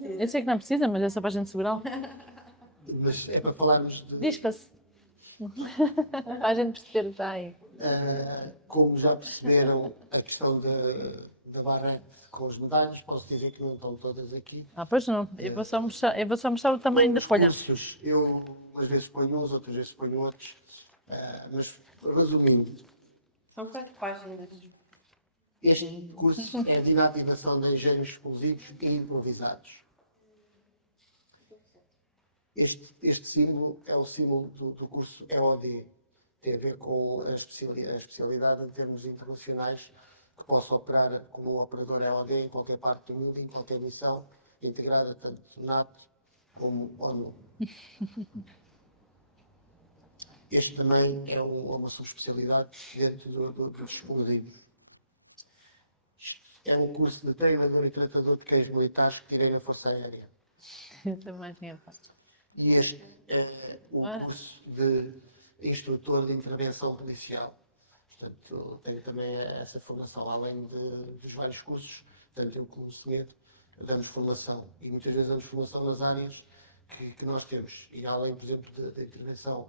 Eu sei que não precisa, mas é só para a gente segurá-lo. Mas é para falarmos de. Dispa-se. Para a gente perceber o que está aí. Como já perceberam, a questão da barra com os medalhas, posso dizer que não estão todas aqui. Pois não. Eu vou só mostrar o tamanho da folha. Cursos, eu umas vezes ponho uns, outras vezes ponho outros. Mas, resumindo, São 4 páginas. este curso é de inativação de engenhos explosivos e improvisados. Este símbolo é o símbolo do curso EOD. Tem a ver com a especialidade em termos internacionais que possa operar como um operador EOD em qualquer parte do mundo, em qualquer missão integrada, tanto NATO como ONU. Este também é uma subespecialidade dentro dos explosivos. É um curso de treinador e tratador de cães militares que tirei na Força Aérea. Eu também tinha feito. E este é o curso de instrutor de intervenção policial. Portanto, tenho também essa formação, além dos vários cursos, tanto eu como o senhor, damos formação. E muitas vezes damos formação nas áreas que nós temos. E além, por exemplo, da intervenção,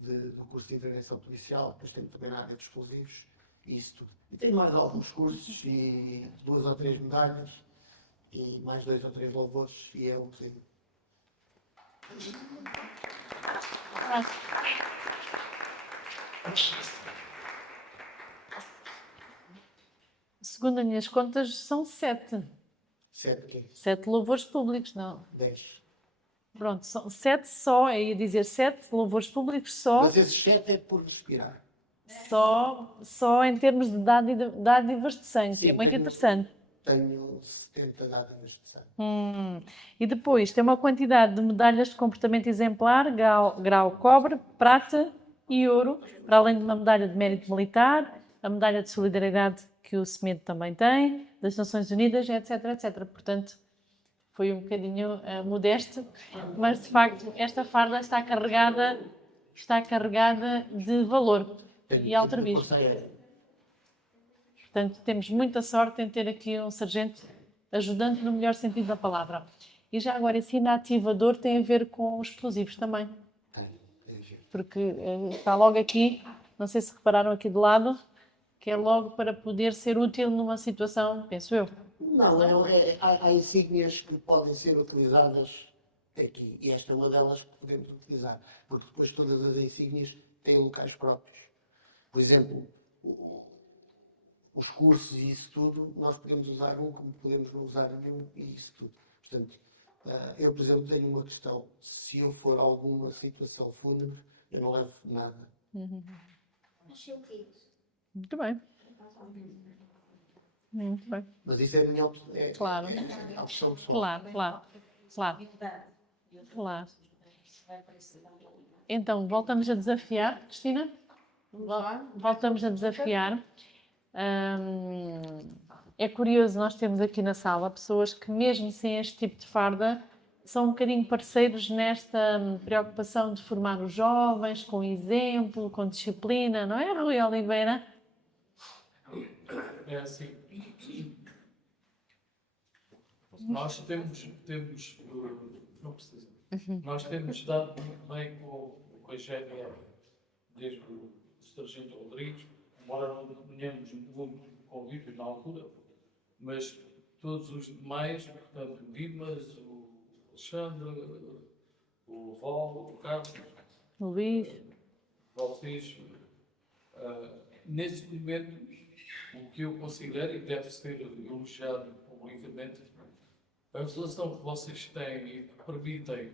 do curso de intervenção policial, depois temos também na área de explosivos, e isso tudo. E tenho mais alguns cursos, e 2 ou 3 medalhas, e mais 2 ou 3 louvores, e é um bocadinho. Segundo as minhas contas, são 7. 7 louvores públicos, não? 10. Pronto, são 7 só, eu ia dizer 7 louvores públicos só. Mas esses 7 é por respirar. Só em termos de dádivas de sangue, que é muito interessante. Tenho 70 dádivas de sangue. E depois tem uma quantidade de medalhas de comportamento exemplar, grau cobre, prata e ouro, para além de uma medalha de mérito militar, a medalha de solidariedade que o SMED também tem, das Nações Unidas, etc, etc. Portanto, foi um bocadinho modesto, mas de facto esta farda está carregada de valor e altruísmo. Portanto, temos muita sorte em ter aqui um sargento ajudante no melhor sentido da palavra. E já agora, esse inativador tem a ver com os explosivos também. Porque está logo aqui, não sei se repararam aqui de lado, que é logo para poder ser útil numa situação, penso eu. Não, há insígnias que podem ser utilizadas aqui. E esta é uma delas que podemos utilizar. Porque depois todas as insígnias têm locais próprios. Por exemplo, os cursos e isso tudo, nós podemos usar um como podemos não usar nenhum e isso tudo. Portanto, eu, por exemplo, tenho uma questão. Se eu for a alguma situação fúnebre, eu não levo nada. Achei o que é isso? Muito bem. Muito bem. Mas isso é a minha opção. Claro. É a opção pessoal. Claro. Então, voltamos a desafiar, Cristina? Voltamos a desafiar. É curioso, nós temos aqui na sala pessoas que, mesmo sem este tipo de farda, são um bocadinho parceiros nesta preocupação de formar os jovens, com exemplo, com disciplina, não é, Rui Oliveira? É assim. Nós temos não precisa. Nós temos dado muito bem com a GNR, desde o Sargento Rodrigues, embora não tenhamos muito convívio na altura, mas todos os demais, portanto, o Dimas, o Alexandre, o Val, o Carlos, O Luís? vocês, nesse momento, o que eu considero e deve ser elogiado publicamente, a relação que vocês têm e que permitem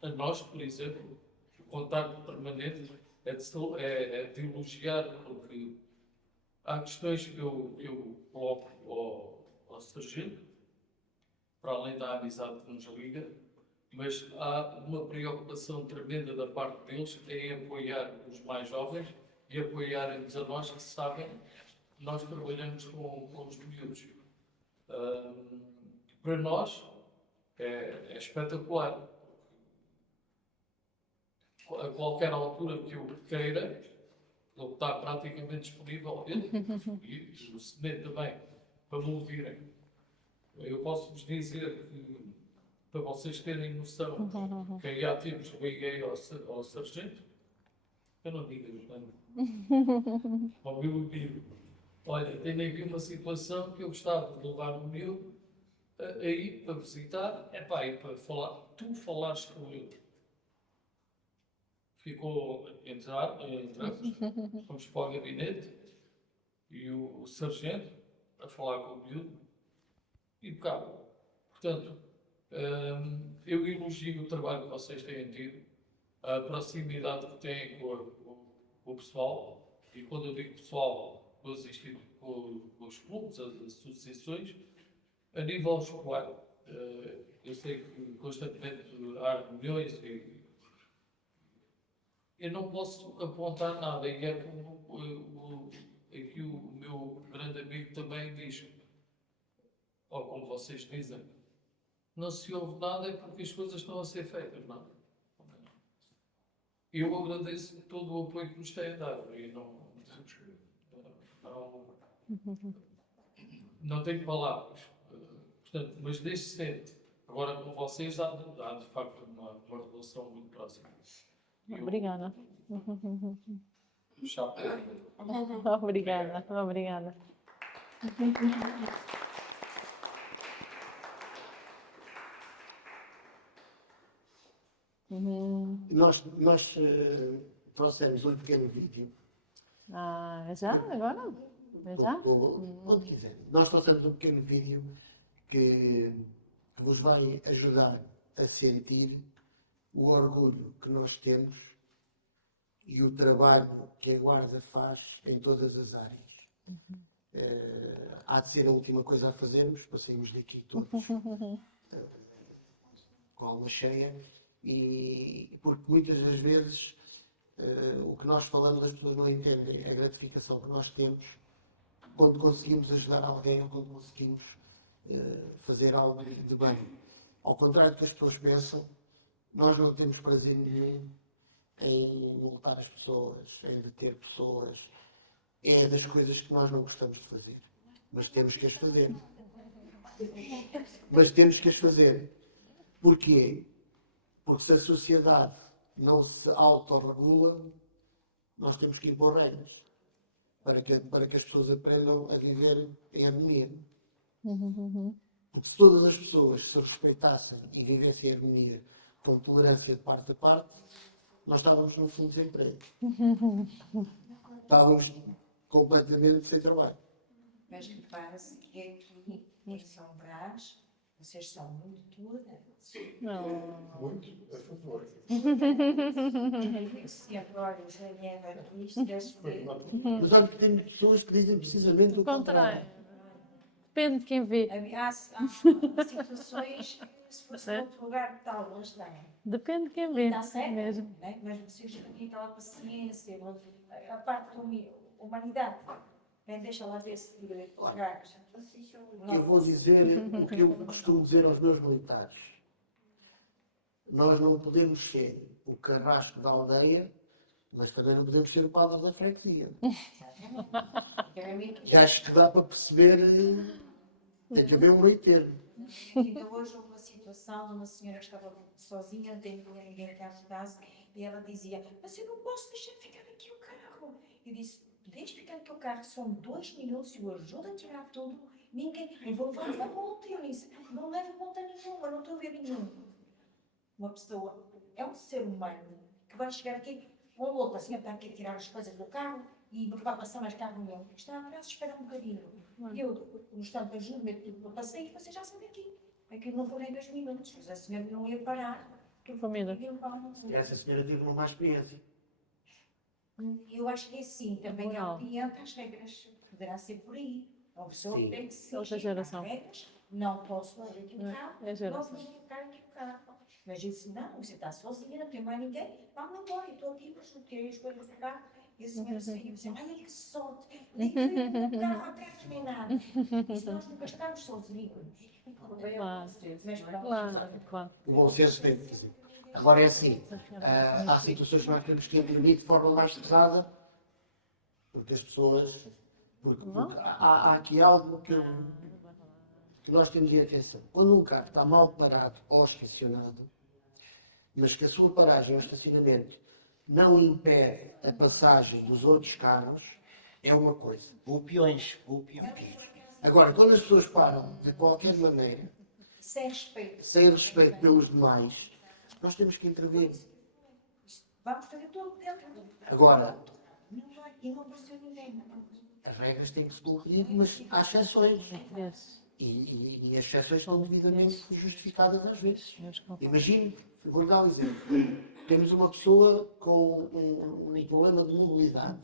a nós, por exemplo, o contacto permanente é de elogiar, porque há questões que eu coloco ao sargento, para além da amizade que nos liga, mas há uma preocupação tremenda da parte deles em apoiar os mais jovens e apoiarem-nos a nós que sabem que nós trabalhamos com os miúdos. Para nós é espetacular. A qualquer altura que eu queira, ele está praticamente disponível, ele e o Semente também, para me ouvirem. Eu posso-vos dizer que, para vocês terem noção, que aí há tempos liguei ao sargento, eu não digo o nome, ao meu amigo. Olha, tenho aqui uma situação que eu gostava de levar o meu aí para visitar, e para falar, tu falares com ele. Ficou entramos, fomos para o gabinete e o sargento a falar com o miúdo, impecável. Portanto, eu elogio o trabalho que vocês têm tido, a proximidade que têm com o pessoal, e quando eu digo pessoal, com os clubes, as associações, a nível escolar. Eu sei que constantemente há reuniões e eu não posso apontar nada, e é como aqui o meu grande amigo também diz, ou como vocês dizem, não se ouve nada é porque as coisas estão a ser feitas, não? Eu agradeço todo o apoio que nos têm dado e não tenho palavras. Portanto, mas desde sempre, agora com vocês há de facto uma relação muito próxima. Obrigada. Chapo. Obrigada. Nós trouxemos um pequeno vídeo. Já? Agora? Já? Onde quiser. Nós trouxemos um pequeno vídeo que vos vai ajudar a sentir o orgulho que nós temos e o trabalho que a Guarda faz em todas as áreas. Há de ser a última coisa a fazermos, para sairmos daqui todos com a alma cheia, e porque muitas das vezes o que nós falamos as pessoas não entendem a gratificação que nós temos quando conseguimos ajudar alguém ou quando conseguimos fazer algo de bem. Ao contrário do que as pessoas pensam, nós não temos prazer nenhum em multar as pessoas, em deter pessoas. É das coisas que nós não gostamos de fazer. Mas temos que as fazer. Mas temos que as fazer. Porquê? Porque se a sociedade não se autorregula, nós temos que impor regras para que as pessoas aprendam a viver em harmonia. Porque se todas as pessoas se respeitassem e vivessem em harmonia com tolerância de parte a parte, nós estávamos no fundo sem emprego. Estávamos completamente sem trabalho. Mas repara-se que aqui em São Brás, vocês são muito tolerantes. Muito a favor. Se agora já é isto, deve ver. Mas olha que tem pessoas que dizem precisamente o Contrário. Depende de quem vê. Há situações que, se fosse É. outro lugar, tal, não está. Depende de quem vê. Está certo, Mesmo. né? Mas vocês têm aquela paciência, a parte da humanidade. Bem, deixa lá ver se largar. Eu vou dizer o que eu costumo dizer aos meus militares. Nós não podemos ser o carrasco da aldeia, mas também não podemos ser o padre da freguesia. E acho que dá para perceber, tem que haver um meio termo. Ainda hoje houve uma situação, uma senhora que estava sozinha, não tem ninguém que a ajudasse, e ela dizia, mas eu não posso deixar ficar aqui o carro. Eu disse, deixe ficar aqui o carro, são 2 minutos, eu ajudo a tirar tudo, ninguém, eu vou levar a multa. Eu disse, não leva multa nenhuma, não estou a ver nenhum. Uma pessoa, é um ser humano, que vai chegar aqui, um outro, assim, está aqui a tirar as coisas do carro, e não vai passar mais carro nenhum. Está atrás, espera um bocadinho. E eu, no instante, ajudo, meto tudo para passeio, e você já sai daqui. Aquilo não foi nem 2 minutos, mas a senhora não ia parar. Comida. E essa senhora teve uma má experiência. Eu acho que é assim, também é Não. obediente às regras. Poderá ser por aí. Uma pessoa Sim. tem que ser Outra geração. regras. Não posso levar aqui o É, carro. é a geração. Não vou colocar aqui o carro. Mas eu disse, não, você está sozinha, não tem mais ninguém. Vamos embora, eu estou aqui, mas não tirei as coisas do carro. E a senhora saiu e disse, olha que sorte, nem veio o carro atrás nem nada. E se nós nunca estamos sozinhos. Claro. Mas pronto. Claro, claro. O bom senso tem que fazer. Agora é assim, há situações que nós temos que admitir de forma mais pesada, porque as pessoas, porque há aqui algo que nós temos de atenção. Quando um carro está mal parado ou estacionado, mas que a sua paragem ou estacionamento não impede a passagem dos outros carros, é uma coisa. Golpeões. Agora, quando as pessoas param de qualquer maneira, Sem respeito. sem respeito pelos demais, nós temos que intervir. Vamos fazer tudo dentro. Agora, Não vai, e não apareceu ninguém. as regras têm que se cumprir, mas há exceções. Yes. E as exceções estão devidamente justificadas às vezes. Yes. Imagine, vou dar um exemplo. Temos uma pessoa com um problema de mobilidade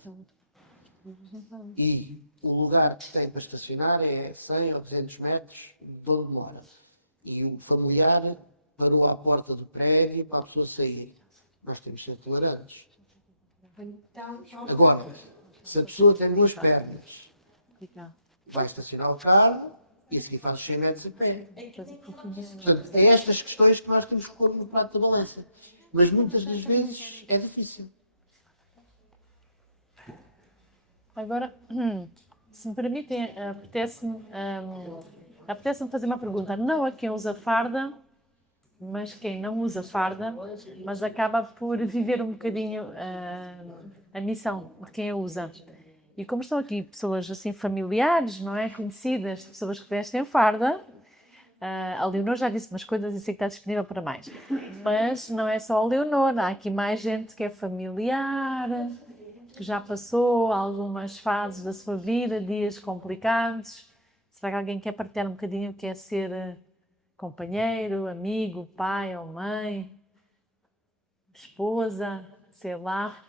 e o lugar que tem para estacionar é 100 ou 200 metros de todo de hora. E o familiar parou à porta do prédio para a pessoa sair. Nós temos que ser tolerantes. Então, Agora, se a pessoa tem 2 pernas, Fica. vai estacionar o carro e a seguir faz os 100 metros a pé. Fazer pouquinho. Portanto, é estas questões que nós temos que pôr no prato da balança. Mas muitas das vezes é difícil. Agora, se me permitem, apetece-me fazer uma pergunta. Não a quem usa farda, mas quem não usa farda, mas acaba por viver um bocadinho a missão de quem a usa. E como estão aqui pessoas assim familiares, não é? Conhecidas, pessoas que vestem farda, a Leonor já disse umas coisas e sei que está disponível para mais. Mas não é só a Leonor, há aqui mais gente que é familiar, que já passou algumas fases da sua vida, dias complicados. Será que alguém quer partilhar um bocadinho, quer ser companheiro, amigo, pai ou mãe, esposa, sei lá?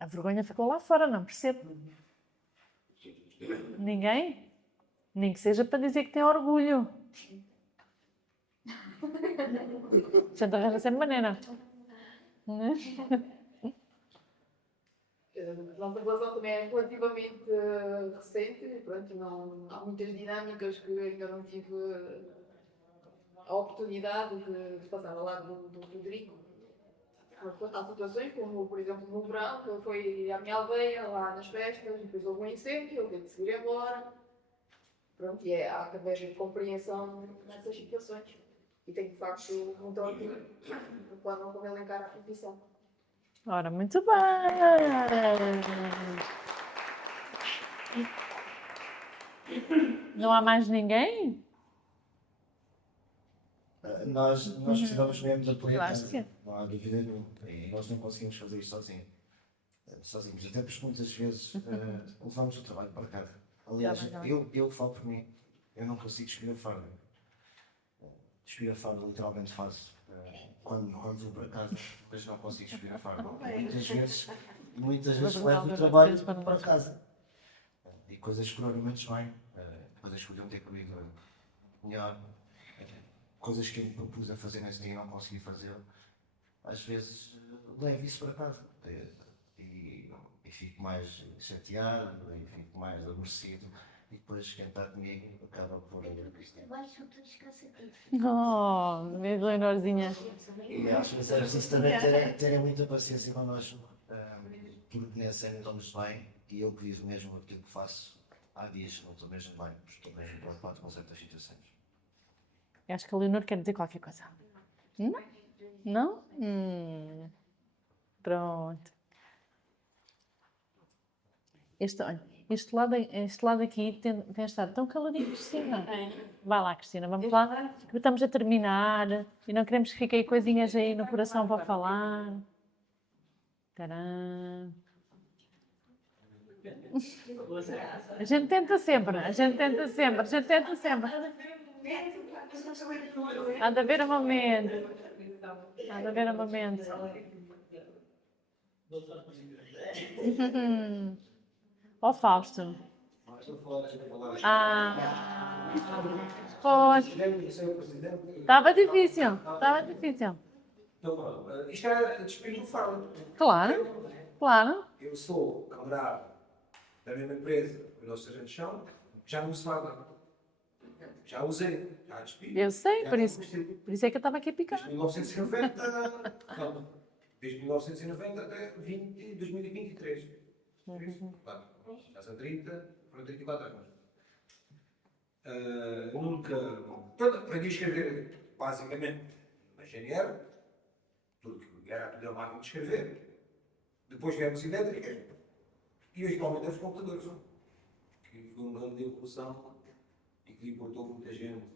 A vergonha ficou lá fora, não percebo. Ninguém? Nem que seja para dizer que tem orgulho. Já te arranja sempre maneira. A nossa relação também é relativamente recente, e pronto, não, há muitas dinâmicas que eu ainda não tive a oportunidade de passar ao lado do Rodrigo. Mas pronto, há situações como, por exemplo, no verão, que ele foi à minha aldeia, lá nas festas, e depois houve um incêndio, ele teve de se ir embora. Pronto, e há que haver compreensão nessas situações. E tenho de facto muito orgulho da forma como ele encara a profissão. Ora, muito bem! Não há mais ninguém? Nós precisamos mesmo de apoio. Eu acho que é. Não há dúvida nenhuma. E nós não conseguimos fazer isto sozinhos. Até porque muitas vezes levamos o trabalho para casa. Aliás, eu falo por mim. Eu não consigo despir a farda. Despir a farda literalmente faço. Quando vou para casa, depois não consigo despir a farda. Muitas vezes levo o trabalho para casa. E coisas que provavelmente bem. Coisas que podiam ter comigo melhor. Coisas que eu me propus a fazer nesse dia e não consegui fazer, às vezes levo isso para casa e fico mais chateado e fico mais aborrecido e depois quem está comigo acaba por... Os trabalhos são todos cansativos. Oh, minha Leonorzinha. E acho que é preciso também terem muita paciência connosco, porque nesse ano estamos bem e eu que digo mesmo aquilo que faço há dias que não estou mesmo bem, porque estou mesmo preocupado com certas situações. Eu acho que a Leonor quer dizer qualquer coisa. Não? Não? Pronto. Olha, este lado aqui tem estado tão caladinho, Cristina. Vai lá, Cristina, vamos lá. Estamos a terminar e não queremos que fiquem coisinhas aí no coração para falar. Tcharam. A gente tenta sempre. Há de haver um momento. Ó Fausto. Pois. Estava difícil. Então, pronto, isto era despedido de farda. Claro. Eu sou camarada da mesma empresa, o nosso sargento de chão, já não uso farda. Já usei, já despedi. Eu sei, por isso é que eu estava aqui a picar. Desde 1990, desde 1990 até 2023. Já são 30, foram 34 anos. Aprendi a escrever, basicamente, na GNR, porque era a máquina de escrever. Depois viemos elétricas e hoje realmente os computadores. Que foi uma grande evolução e que importou muita gente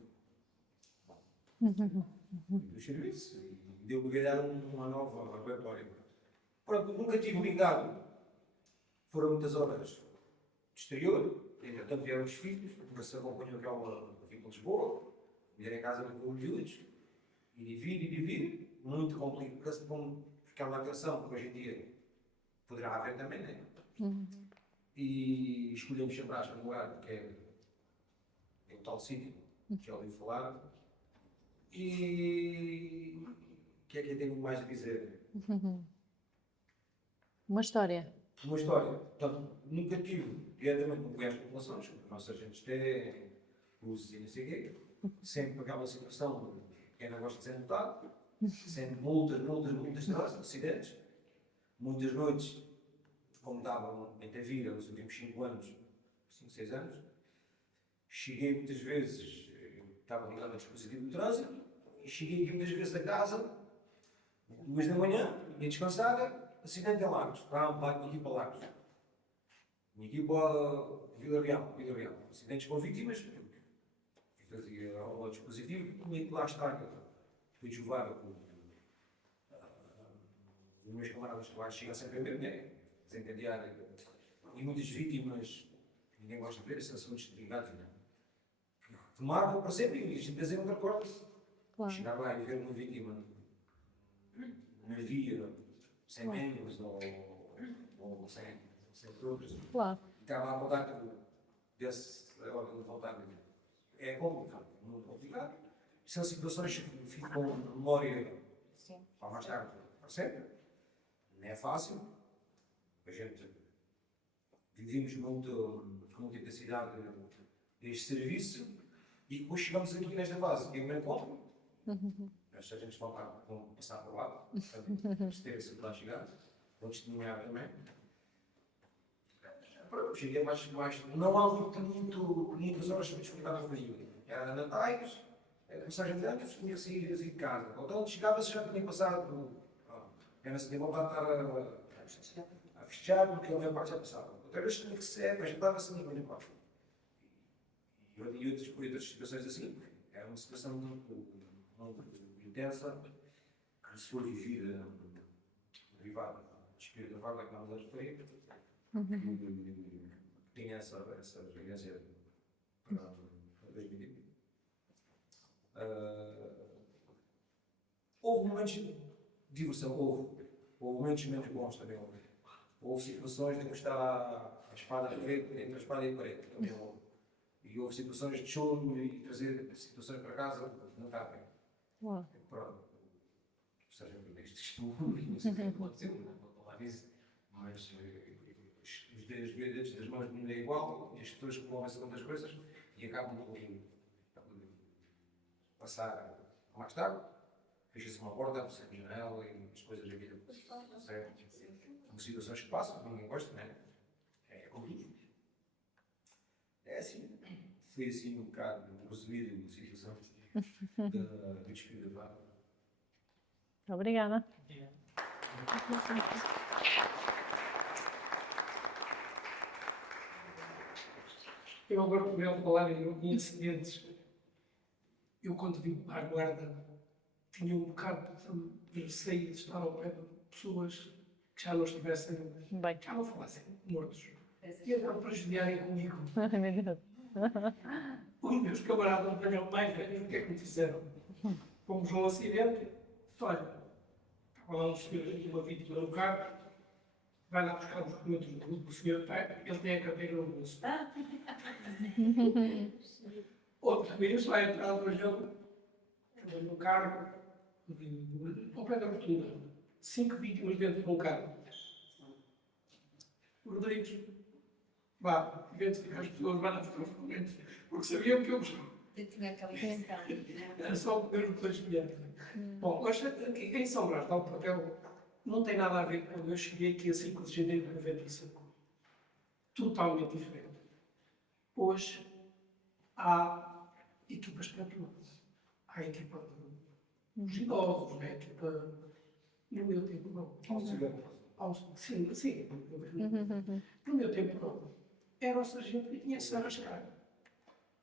do serviço e deu-me ganhar uma nova repertório. Pronto, nunca tive ligado. Foram muitas horas de exterior, entretanto vieram os filhos, nunca se acompanhou aquela vida em Lisboa, vir em casa com os miúdos, e vir, muito complicado, com aquela atenção que hoje em dia poderá haver também, né? E escolhemos sempre um lugar que é o tal sítio, que já ouvi falar, e que é que eu tenho mais a dizer? Uma história. Portanto, nunca tive diretamente com as populações, como os nossos agentes têm, usos e não sei o quê, sempre aquela situação que ainda gosta de ser notado, sempre muitas de acidentes, muitas noites, como estavam em Tavira nos últimos 5 anos, 5, 6 anos, cheguei muitas vezes, eu estava ligado ao dispositivo de trânsito, e cheguei aqui muitas vezes a casa, 2 da manhã, ia descansada, acidente em Lagos, para a minha equipa Lagos. Minha equipa Vila Real. Acidentes com vítimas, que fazia ao dispositivo, e tinha que lá estar. Fui jogar com os meus camaradas que lá chegam sempre a ver, né? Desencadear. E muitas vítimas, ninguém gosta de ver, esses assuntos ligados, né? Que marcam para sempre e a gente pensa nunca recorda-se. Chegar lá e ver uma vítima na via, sem membros ou sem outros. Claro. Estava a contar desse órgão de vontade. É complicado, muito complicado. São situações que ficam com memória para mais tarde, para sempre. Não é fácil. A gente vivemos muito com muita intensidade deste serviço e depois chegamos aqui nesta fase, que é o encontro. Esta gente vão passar por lá, para ter esse para chegar, vão testemunhar também. Cheguei mais, não há muitas horas para desfrutar da família. Era Natais, era passagem de anos, tinha que sair de casa. Então chegava-se já tinha passado, era assim, voltar a festejar, porque a minha parte já passava. Outra vez tinha que ser, mas já estava assim na minha parte. E outras situações assim, é uma situação muito intensa, que se for vivida, derivada, espírito da vaga que não nos refere, tinha essa vivência para 2020. Houve momentos de diversão, houve momentos menos bons também. Houve situações de encostar a espada à parede, entre a espada e a parede, também houve. E houve situações de choro e trazer situações para casa, não está bem. Pronto. Ou seja, isto não sei o que aconteceu, não vou falar disso, mas os dedos das mãos não é igual, e as pessoas que vão a outras coisas e acabam por passar mais tarde, fecha-se uma porta, fecha uma janela e as coisas da vida. Certo? São situações que passam, ninguém gosta, não é? É como tudo. É assim. Foi assim um bocado resumido a situação do espírito da vaga. Obrigada. Eu agora, por ele falar em acidentes, eu quando vim para a guarda tinha um bocado de receio de estar ao pé de pessoas que já não estivessem, Bem. já não falassem, mortos. E então para judiarem comigo. Ai, meu Deus. Os meus camaradas não mais velhos, o que é que me fizeram? Fomos a um acidente, olha, estava lá um senhor, uma vítima no carro, vai lá buscar os documentos do grupo, o senhor ele tem a carteira no bolso. Outra vez, lá atrás do jogo, no carro, ao pé da rotunda, 5 vítimas dentro de um carro. O Rodrigues, vá, identificar as pessoas, vai lá buscar os documentos, porque sabiam que eu era só o poder do estudiante. Bom, mas aqui em São Brás, o papel não tem nada a ver com quando eu cheguei aqui a 5 de janeiro de 95. Totalmente diferente. Hoje há equipas para tudo. Há a equipa dos idosos, há a equipa. No meu tempo não. Sim, sim. No meu tempo não. Era o sargento que tinha que se arrascar.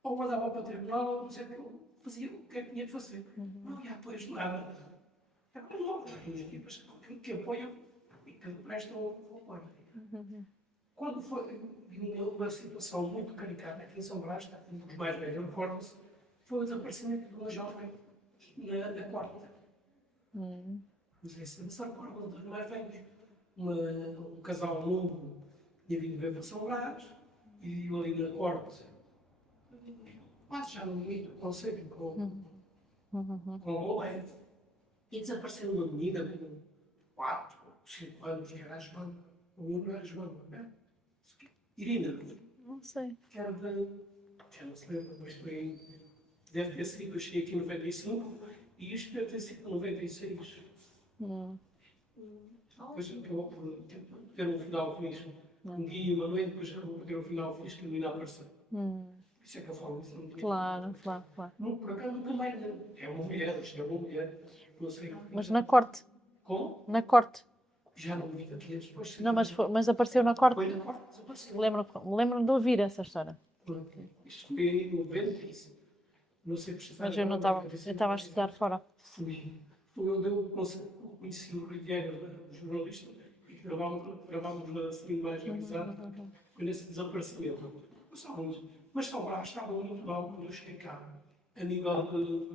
Ou mandava para o tribunal, ou dizer que eu fazia o que é que tinha de fazer. Não ia apoios de nada. Era logo as equipas que apoiam e que prestam o apoio. Quando foi uma situação muito caricata aqui em São Brás, um dos mais velhos, recorda-se, foi o desaparecimento de uma jovem na quarta. Não sei se se recorda, um dos mais velhos. Um casal novo tinha vindo ver para São Brás e viu ali na corte, quase já no limite do conceito, com o boleiro. E desapareceu uma menina com 4 ou 5 anos, que era a Joana. O meu não era Joana, não é? Irina. Não sei. Que era de. Já não se lembra, mas foi. Deve ter sido, eu cheguei aqui em 95 e isto deve ter sido em 96. Depois acabou por ter um final feliz. Um dia e uma noite, depois acabou por ter um final feliz que a menina apareceu. Isso é que eu falo isso. Claro. Não, por acaso nunca mais. É uma mulher, isto é uma mulher. Não sei. Mas na corte. Como? Na corte. Já não vi daqui depois. Não, mas apareceu na corte. Foi na corte, desapareceu. Lembro-me de ouvir essa história. Isto foi em 95. Não sei precisar. Mas eu não estava. Eu estava a estudar fora. Foi onde eu conheci o Riviera, o jornalista, e gravámos na segunda mais realizada. Foi nesse desaparecimento. Mas São Brás estava muito mal quando eu cheguei cá, a nível de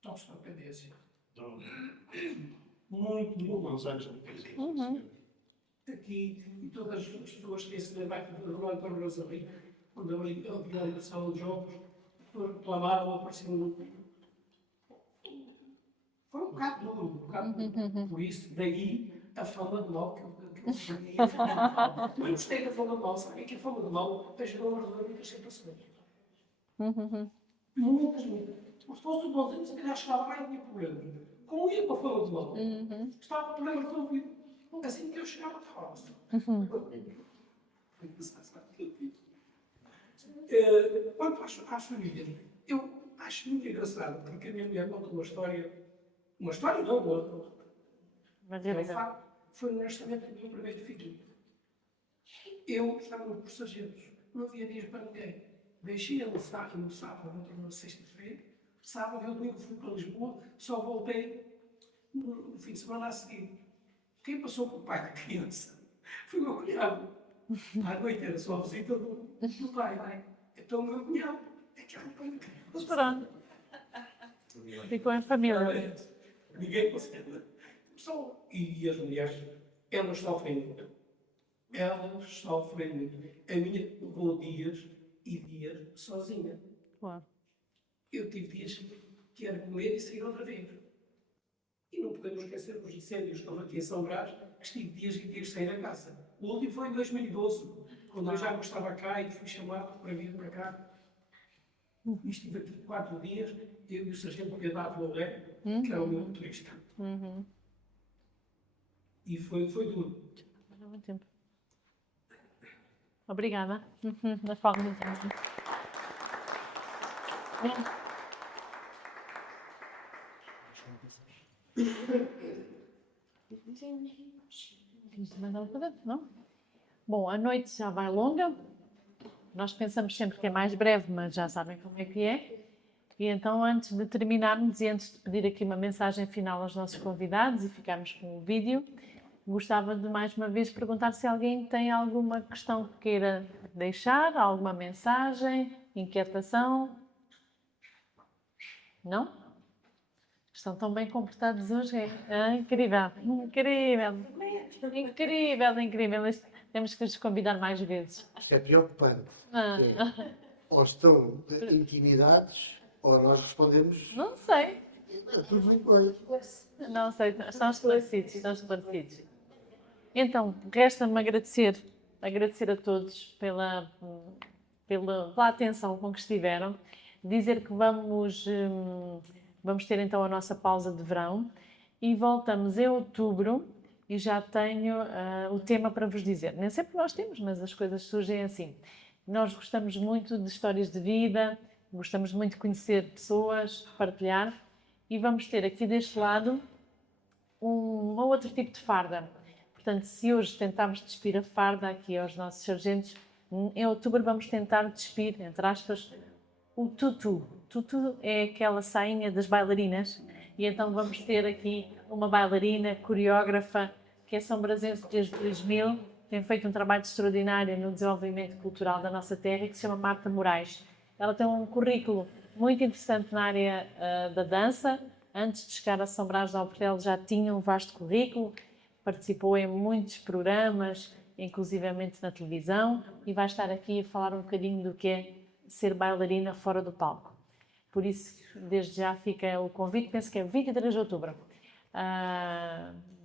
toxicodependência. Muito mal. Aqui, e todas as pessoas que se lembram do Romano para Rosario, quando eu li a violação de jogos, reclamaram, apareceram. Foi um bocado duro, Por isso, daí a fama de mal que eu aprendi. Mas gostei da fama de mal, sabe? Que a fama de mal ajudou a resolver muitas situações. Muitas. Se fosse o bonzinho, se calhar chegava lá e tinha problemas. Como ia para a fama de mal, estava o problema resolvido. Assim que eu chegava, estava lá. Quanto às famílias, eu acho muito engraçado, porque a minha mulher conta uma história não, é um facto, foi no nascimento do meu primeiro filho. Eu estava no curso de sargentos, não havia dias para ninguém. Deixei no sábado, na sexta-feira, sábado e domingo fui para Lisboa, só voltei no fim de semana a seguir. Quem passou com o pai da criança foi o meu cunhado. À noite era só a visita do pai. Então o meu cunhado é que era o pai da criança. Pronto. Ficou em família. Ninguém consegue. E as mulheres, elas sofrem muito. Elas sofrem muito. A minha levou dias e dias sozinha. Claro. Eu tive dias que era comer e sair outra vez. E não podemos esquecer os incêndios que houve aqui em São Brás, que estive dias e dias sem ir a casa. O último foi em 2012, quando eu já não estava cá e fui chamado para vir para cá. E estive aqui 4 dias, eu e o sargento Piedade Loré, que era o meu motorista. E foi duro. Há muito tempo. Obrigada. Na forma de não? Bom, a noite já vai longa. Nós pensamos sempre que é mais breve, mas já sabem como é que é. E então, antes de terminarmos e antes de pedir aqui uma mensagem final aos nossos convidados e ficarmos com o vídeo, gostava de mais uma vez perguntar se alguém tem alguma questão que queira deixar, alguma mensagem, inquietação. Não? Estão tão bem comportados hoje, é incrível, incrível, incrível, incrível. Temos que os convidar mais vezes. Isto é preocupante. Ou estão intimidados, ou nós respondemos. Não sei. Tudo muito bem. Não sei, estão esclarecidos, estão esclarecidos. Então, resta-me agradecer a todos pela atenção com que estiveram. Dizer que vamos ter então a nossa pausa de verão e voltamos em outubro e já tenho o tema para vos dizer. Nem sempre nós temos, mas as coisas surgem assim. Nós gostamos muito de histórias de vida, gostamos muito de conhecer pessoas, partilhar e vamos ter aqui deste lado um outro tipo de farda. Portanto, se hoje tentarmos despir a farda aqui aos nossos sargentos, em outubro vamos tentar despir, entre aspas, o tutu. Tutu é aquela sainha das bailarinas e então vamos ter aqui uma bailarina, coreógrafa, que é são-brasense desde 2000, tem feito um trabalho extraordinário no desenvolvimento cultural da nossa terra, que se chama Marta Moraes. Ela tem um currículo muito interessante na área da dança. Antes de chegar a São Brás de Alportel já tinha um vasto currículo, participou em muitos programas, inclusivamente na televisão, e vai estar aqui a falar um bocadinho do que é ser bailarina fora do palco. Por isso, desde já fica o convite, penso que é 23 de outubro.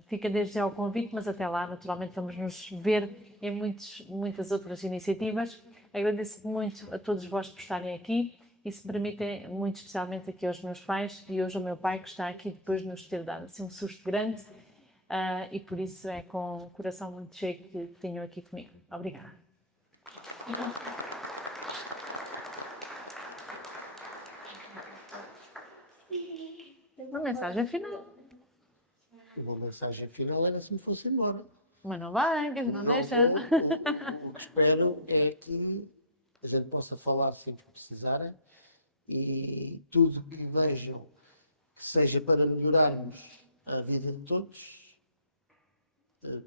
Fica desde já o convite, mas até lá, naturalmente, vamos nos ver em muitas outras iniciativas. Agradeço muito a todos vós por estarem aqui e, se me permitem, muito especialmente aqui aos meus pais e hoje ao meu pai, que está aqui depois de nos ter dado assim, um susto grande e por isso é com o coração muito cheio que tenham aqui comigo. Obrigada. Uma mensagem final. Uma mensagem final era se me fosse embora. Mas não vai, não deixa. O que espero é que a gente possa falar sempre que precisarem e tudo que vejam que seja para melhorarmos a vida de todos,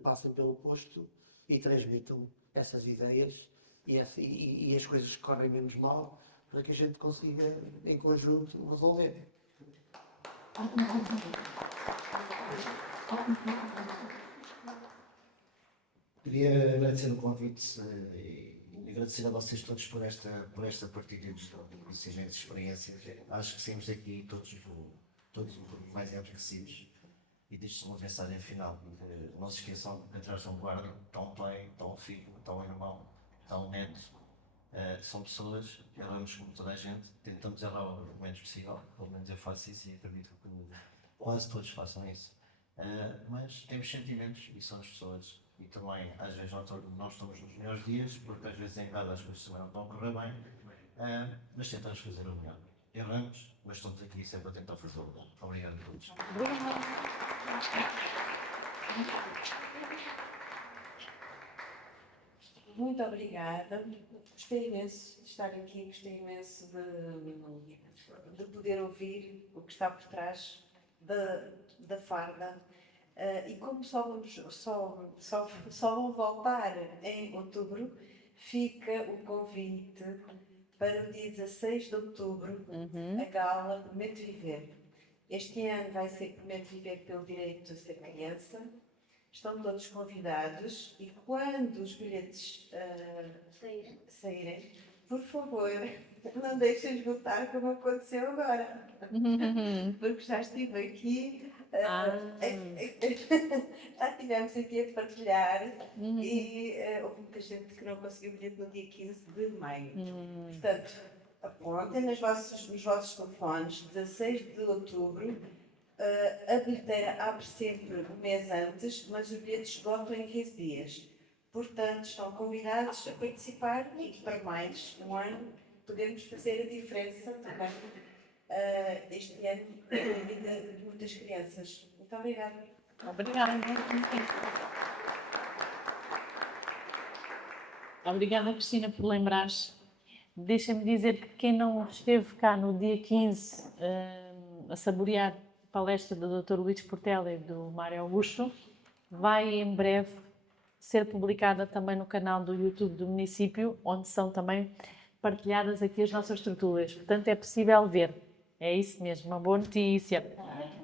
passem pelo posto e transmitam essas ideias e as coisas que correm menos mal para que a gente consiga, em conjunto, resolver. Queria agradecer o convite e agradecer a vocês todos por esta partilha de conhecimentos e experiências. Acho que saímos daqui todos um pouco mais enriquecidos e deixo uma mensagem final não se esqueçam que atrás de um guarda está um pai, está um filho, está um irmão, está um neto. São pessoas, erramos como toda a gente, tentamos errar o menos possível, pelo menos eu faço isso e acredito que quase todos façam isso. Mas temos sentimentos e somos pessoas. E também, às vezes, não estamos nos melhores dias, porque às vezes em casa as coisas também não estão a correr bem, mas tentamos fazer o melhor. Erramos, mas estamos aqui sempre a tentar fazer o melhor. Obrigado a todos. Muito obrigada. Gostei imenso de estar aqui, gostei imenso de poder ouvir o que está por trás da farda. E como só vão voltar em outubro, fica o convite para o dia 16 de outubro, a gala Prometo Viver. Este ano vai ser Prometo Viver pelo direito a ser criança. Estão todos convidados e quando os bilhetes saírem, por favor, não deixem esgotar como aconteceu agora. Porque já estive aqui, já estivemos aqui a partilhar e houve muita gente que não conseguiu o bilhete no dia 15 de maio. Portanto, apontem nos vossos telefones, 16 de outubro. A bilheteira abre sempre um mês antes, mas os bilhetes esgotam em 15 dias. Portanto, estão convidados a participar e para mais um ano podemos fazer a diferença também este ano na vida de muitas crianças. Muito obrigada. Obrigada. Obrigada, Cristina, por lembrares. Deixa-me dizer que quem não esteve cá no dia 15 a saborear a palestra do Dr. Luís Portela e do Mário Augusto, vai em breve ser publicada também no canal do YouTube do município, onde são também partilhadas aqui as nossas estruturas. Portanto, é possível ver. É isso mesmo, uma boa notícia.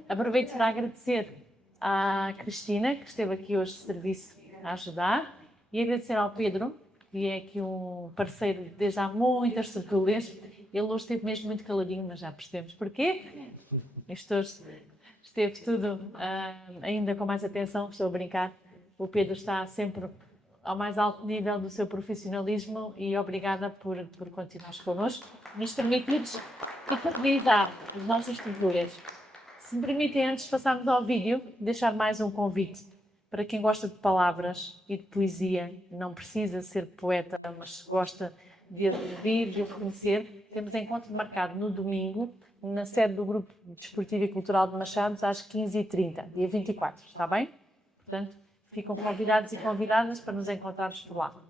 Aproveito para agradecer à Cristina, que esteve aqui hoje de serviço a ajudar, e agradecer ao Pedro, que é aqui um parceiro desde há muitas estruturas. Ele hoje esteve mesmo muito caladinho, mas já percebemos porquê. Isto hoje esteve tudo ainda com mais atenção, estou a brincar. O Pedro está sempre ao mais alto nível do seu profissionalismo e obrigada por continuar connosco. Nos permitirmos eternizar as nossas estruturas. Se me permitem, antes de passarmos ao vídeo, deixar mais um convite para quem gosta de palavras e de poesia, não precisa ser poeta, mas se gosta de ouvir, de reconhecer, temos encontro marcado no domingo, na sede do Grupo Desportivo e Cultural de Machados, às 15h30, dia 24, está bem? Portanto, ficam convidados e convidadas para nos encontrarmos por lá.